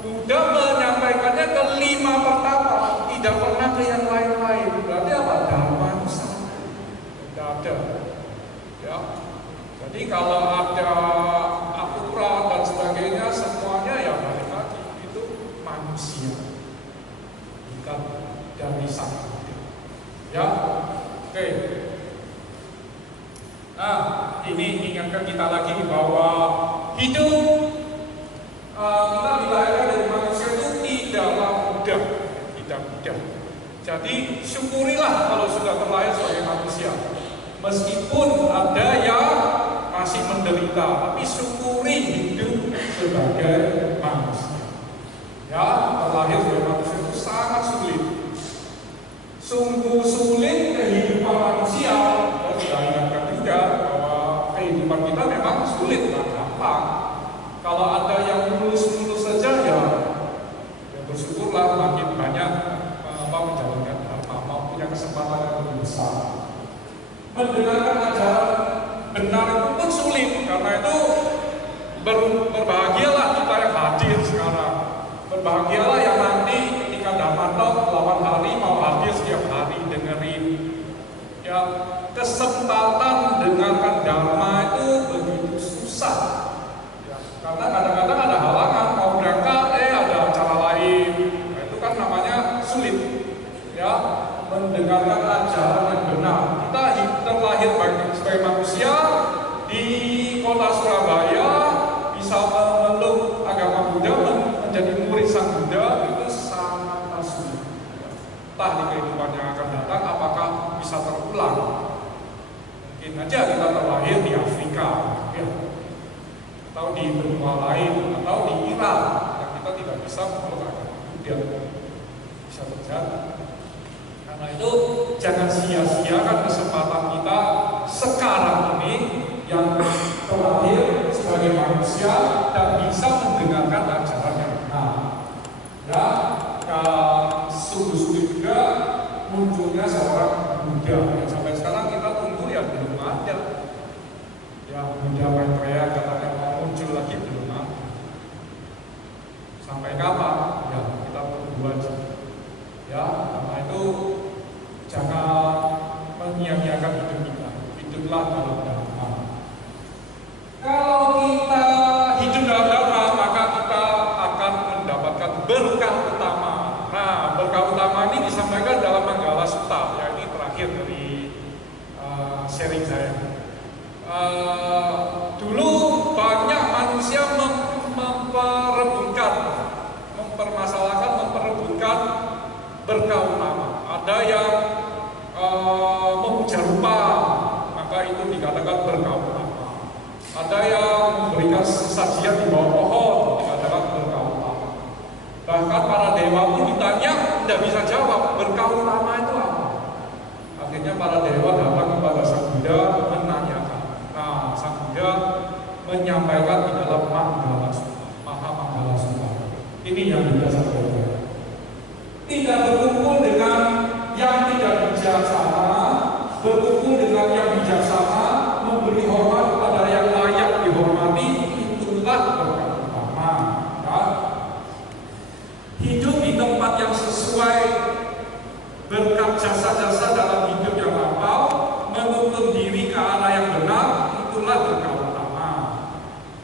Buddha menyampaikannya ke 5 pertama, tidak pernah ke yang lain-lain. Berarti apa? Dharma itu sama. Tidak ada. Ya. Jadi kalau ada aturan dan sebagainya, semuanya ya balik lagi itu manusia, bukan dari Sang Buddha. Ya, oke. Nah, ini ingatkan kita lagi bahwa hidup kita dilahirkan dari manusia itu tidaklah mudah, tidak mudah. Jadi syukurilah kalau sudah terlahir sebagai manusia. Meskipun ada yang masih menderita, tapi syukuri hidup sebagai manusia. Ya, terlahir sebagai manusia itu sangat sulit. Sungguh sulit kehidupan manusia. Dan sudah ingatkan juga bahwa kehidupan kita memang sulit, tidak gampang. Kalau ada yang mulus-mulus saja ya bersyukurlah makin banyak menjalankan dharma, mau punya kesempatan yang lebih besar. Mendengarkan ajaran benar itu pun sulit, karena itu berbahagialah kita yang hadir sekarang. Berbahagialah yang nanti ketika Dhammatalk lawan hari mau hadir setiap hari dengerin. Ya, kesempatan dengarkan dharma itu begitu susah. Ya, karena kadang-kadang ada halangan, mau berangkat ada acara lain. Nah, itu kan namanya sulit. Ya, mendengarkan ajaran yang benar. Kita terlahir sebagai manusia di kota Surabaya, bisa memeluk agama Buddha, menjadi murid Sang Buddha, itu sangat sulit. Entah di kehidupan yang akan datang apakah bisa terulang. Mungkin aja kita terlahir di Afrika, ya, atau di benua lain, atau di Iran, yang kita tidak bisa memeluk agama Buddha. Bisa terjadi. Karena itu jangan sia-siakan kesempatan kita sekarang ini yang terakhir itulah dalam dharma. Kalau kita hidup dalam dharma, maka kita akan mendapatkan berkah utama. Nah, berkah utama ini disampaikan dalam Manggala Sutta, ya, ini terakhir dari sharing saya. Dulu banyak manusia memperebutkan berkah utama. Ada yang memuja rupa, maka itu dikatakan berkah utama. Ada yang memberikan sesajian di bawah pohon, dikatakan berkah utama. Bahkan para dewa pun ditanya, tidak bisa jawab berkah utama itu apa. Akhirnya para dewa datang kepada Sang Buddha menanyakan. Nah, Sang Buddha menyampaikan di dalam Manggala Sutta, Mahamanggala Sutta. Ini yang Buddha sampaikan. Tidak berkumpul dengan yang tidak bijaksana, berkumpul dengan yang bijaksana, memberi hormat kepada yang layak dihormati, itulah berkah utama. Ya. Hidup di tempat yang sesuai, berkat jasa-jasa dalam hidup yang lampau, menuntun diri ke arah yang benar, itulah berkah utama.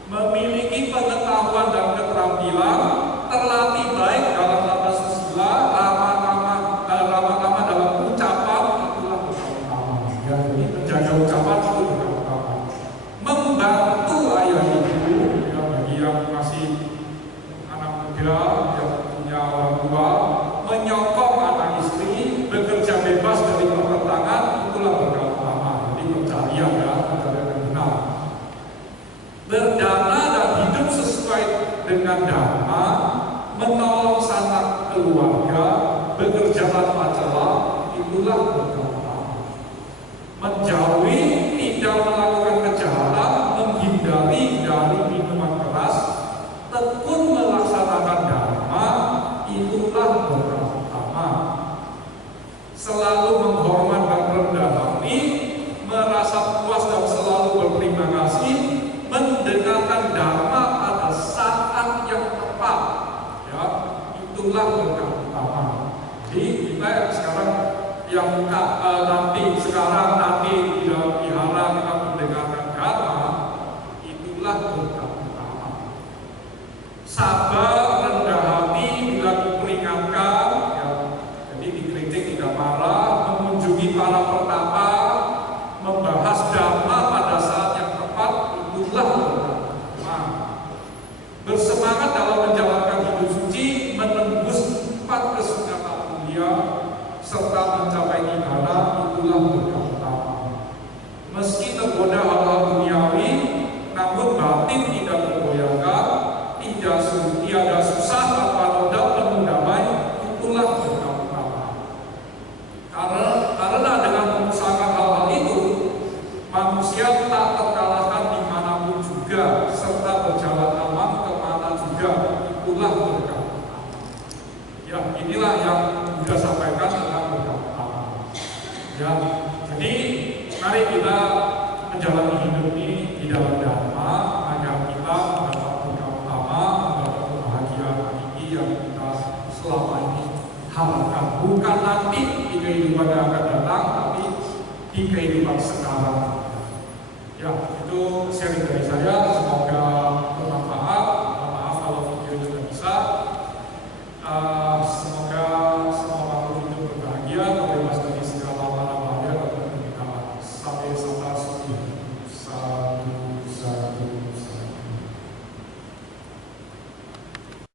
Memiliki pengetahuan dan keterampilan, terlatih baik dalam tata susila, ramah-ramah dalam ucapan, itulah berkah utama. Ya, jadi menjaga ucapan itu berkah utama. Membantu ayah ibu, ya, bagi yang masih anak muda, yang punya orang tua, menyokong anak istri, bekerja bebas dari pertentangan, itulah berkah utama. Jadi pencarian, ya, pencarian yang benar. Berdana dan hidup sesuai dengan dharma, menolong sanak keluarga, bekerja tanpa celah, itulah berkah utama. Menjauhi, tidak melakukan kejahatan, menghindari dari minuman keras, tekun melaksanakan dharma, itulah berkah utama. Selalu menghormat dan rendah hati, merasa puas dan selalu berterima kasih, mendengarkan dharma pada saat yang tepat, ya, itulah berkah utama. Jadi kita sekarang yang nanti di dalam wihara kita mendengarkan dharma, itulah berkah utama. Sabar, rendah hati bila diperingatkan, ya, jadi dikritik tidak marah, mengunjungi para pertapa, membahas dhamma pada saat yang tepat, itulah berkah utama. Bersemangat dalam menjalankan hidup suci, menembus 4 kesunatan mulia, serta mencapai nirvana, itulah berkah utama. Meski tergoda hal-hal duniawi, namun batin tidak tergoyahkan, tiada susah tanpa noda penuh damai, itulah berkah utama. Karena dengan mengusahakan hal-hal itu, manusia tak terkalahkan dimanapun juga, serta berjalan aman kemana juga, itulah berkah utama. Ya, inilah yang Buddha sampaikan tentang berkah utama. Ya, jadi mari kita menjalani hidup ini di dalam dharma, agar kita mendapat berkah utama, mendapat kebahagiaan hakiki yang kita selama ini harapkan. Bukan nanti di kehidupan yang akan datang, tapi di kehidupan sekarang. Ya, itu sharing dari saya.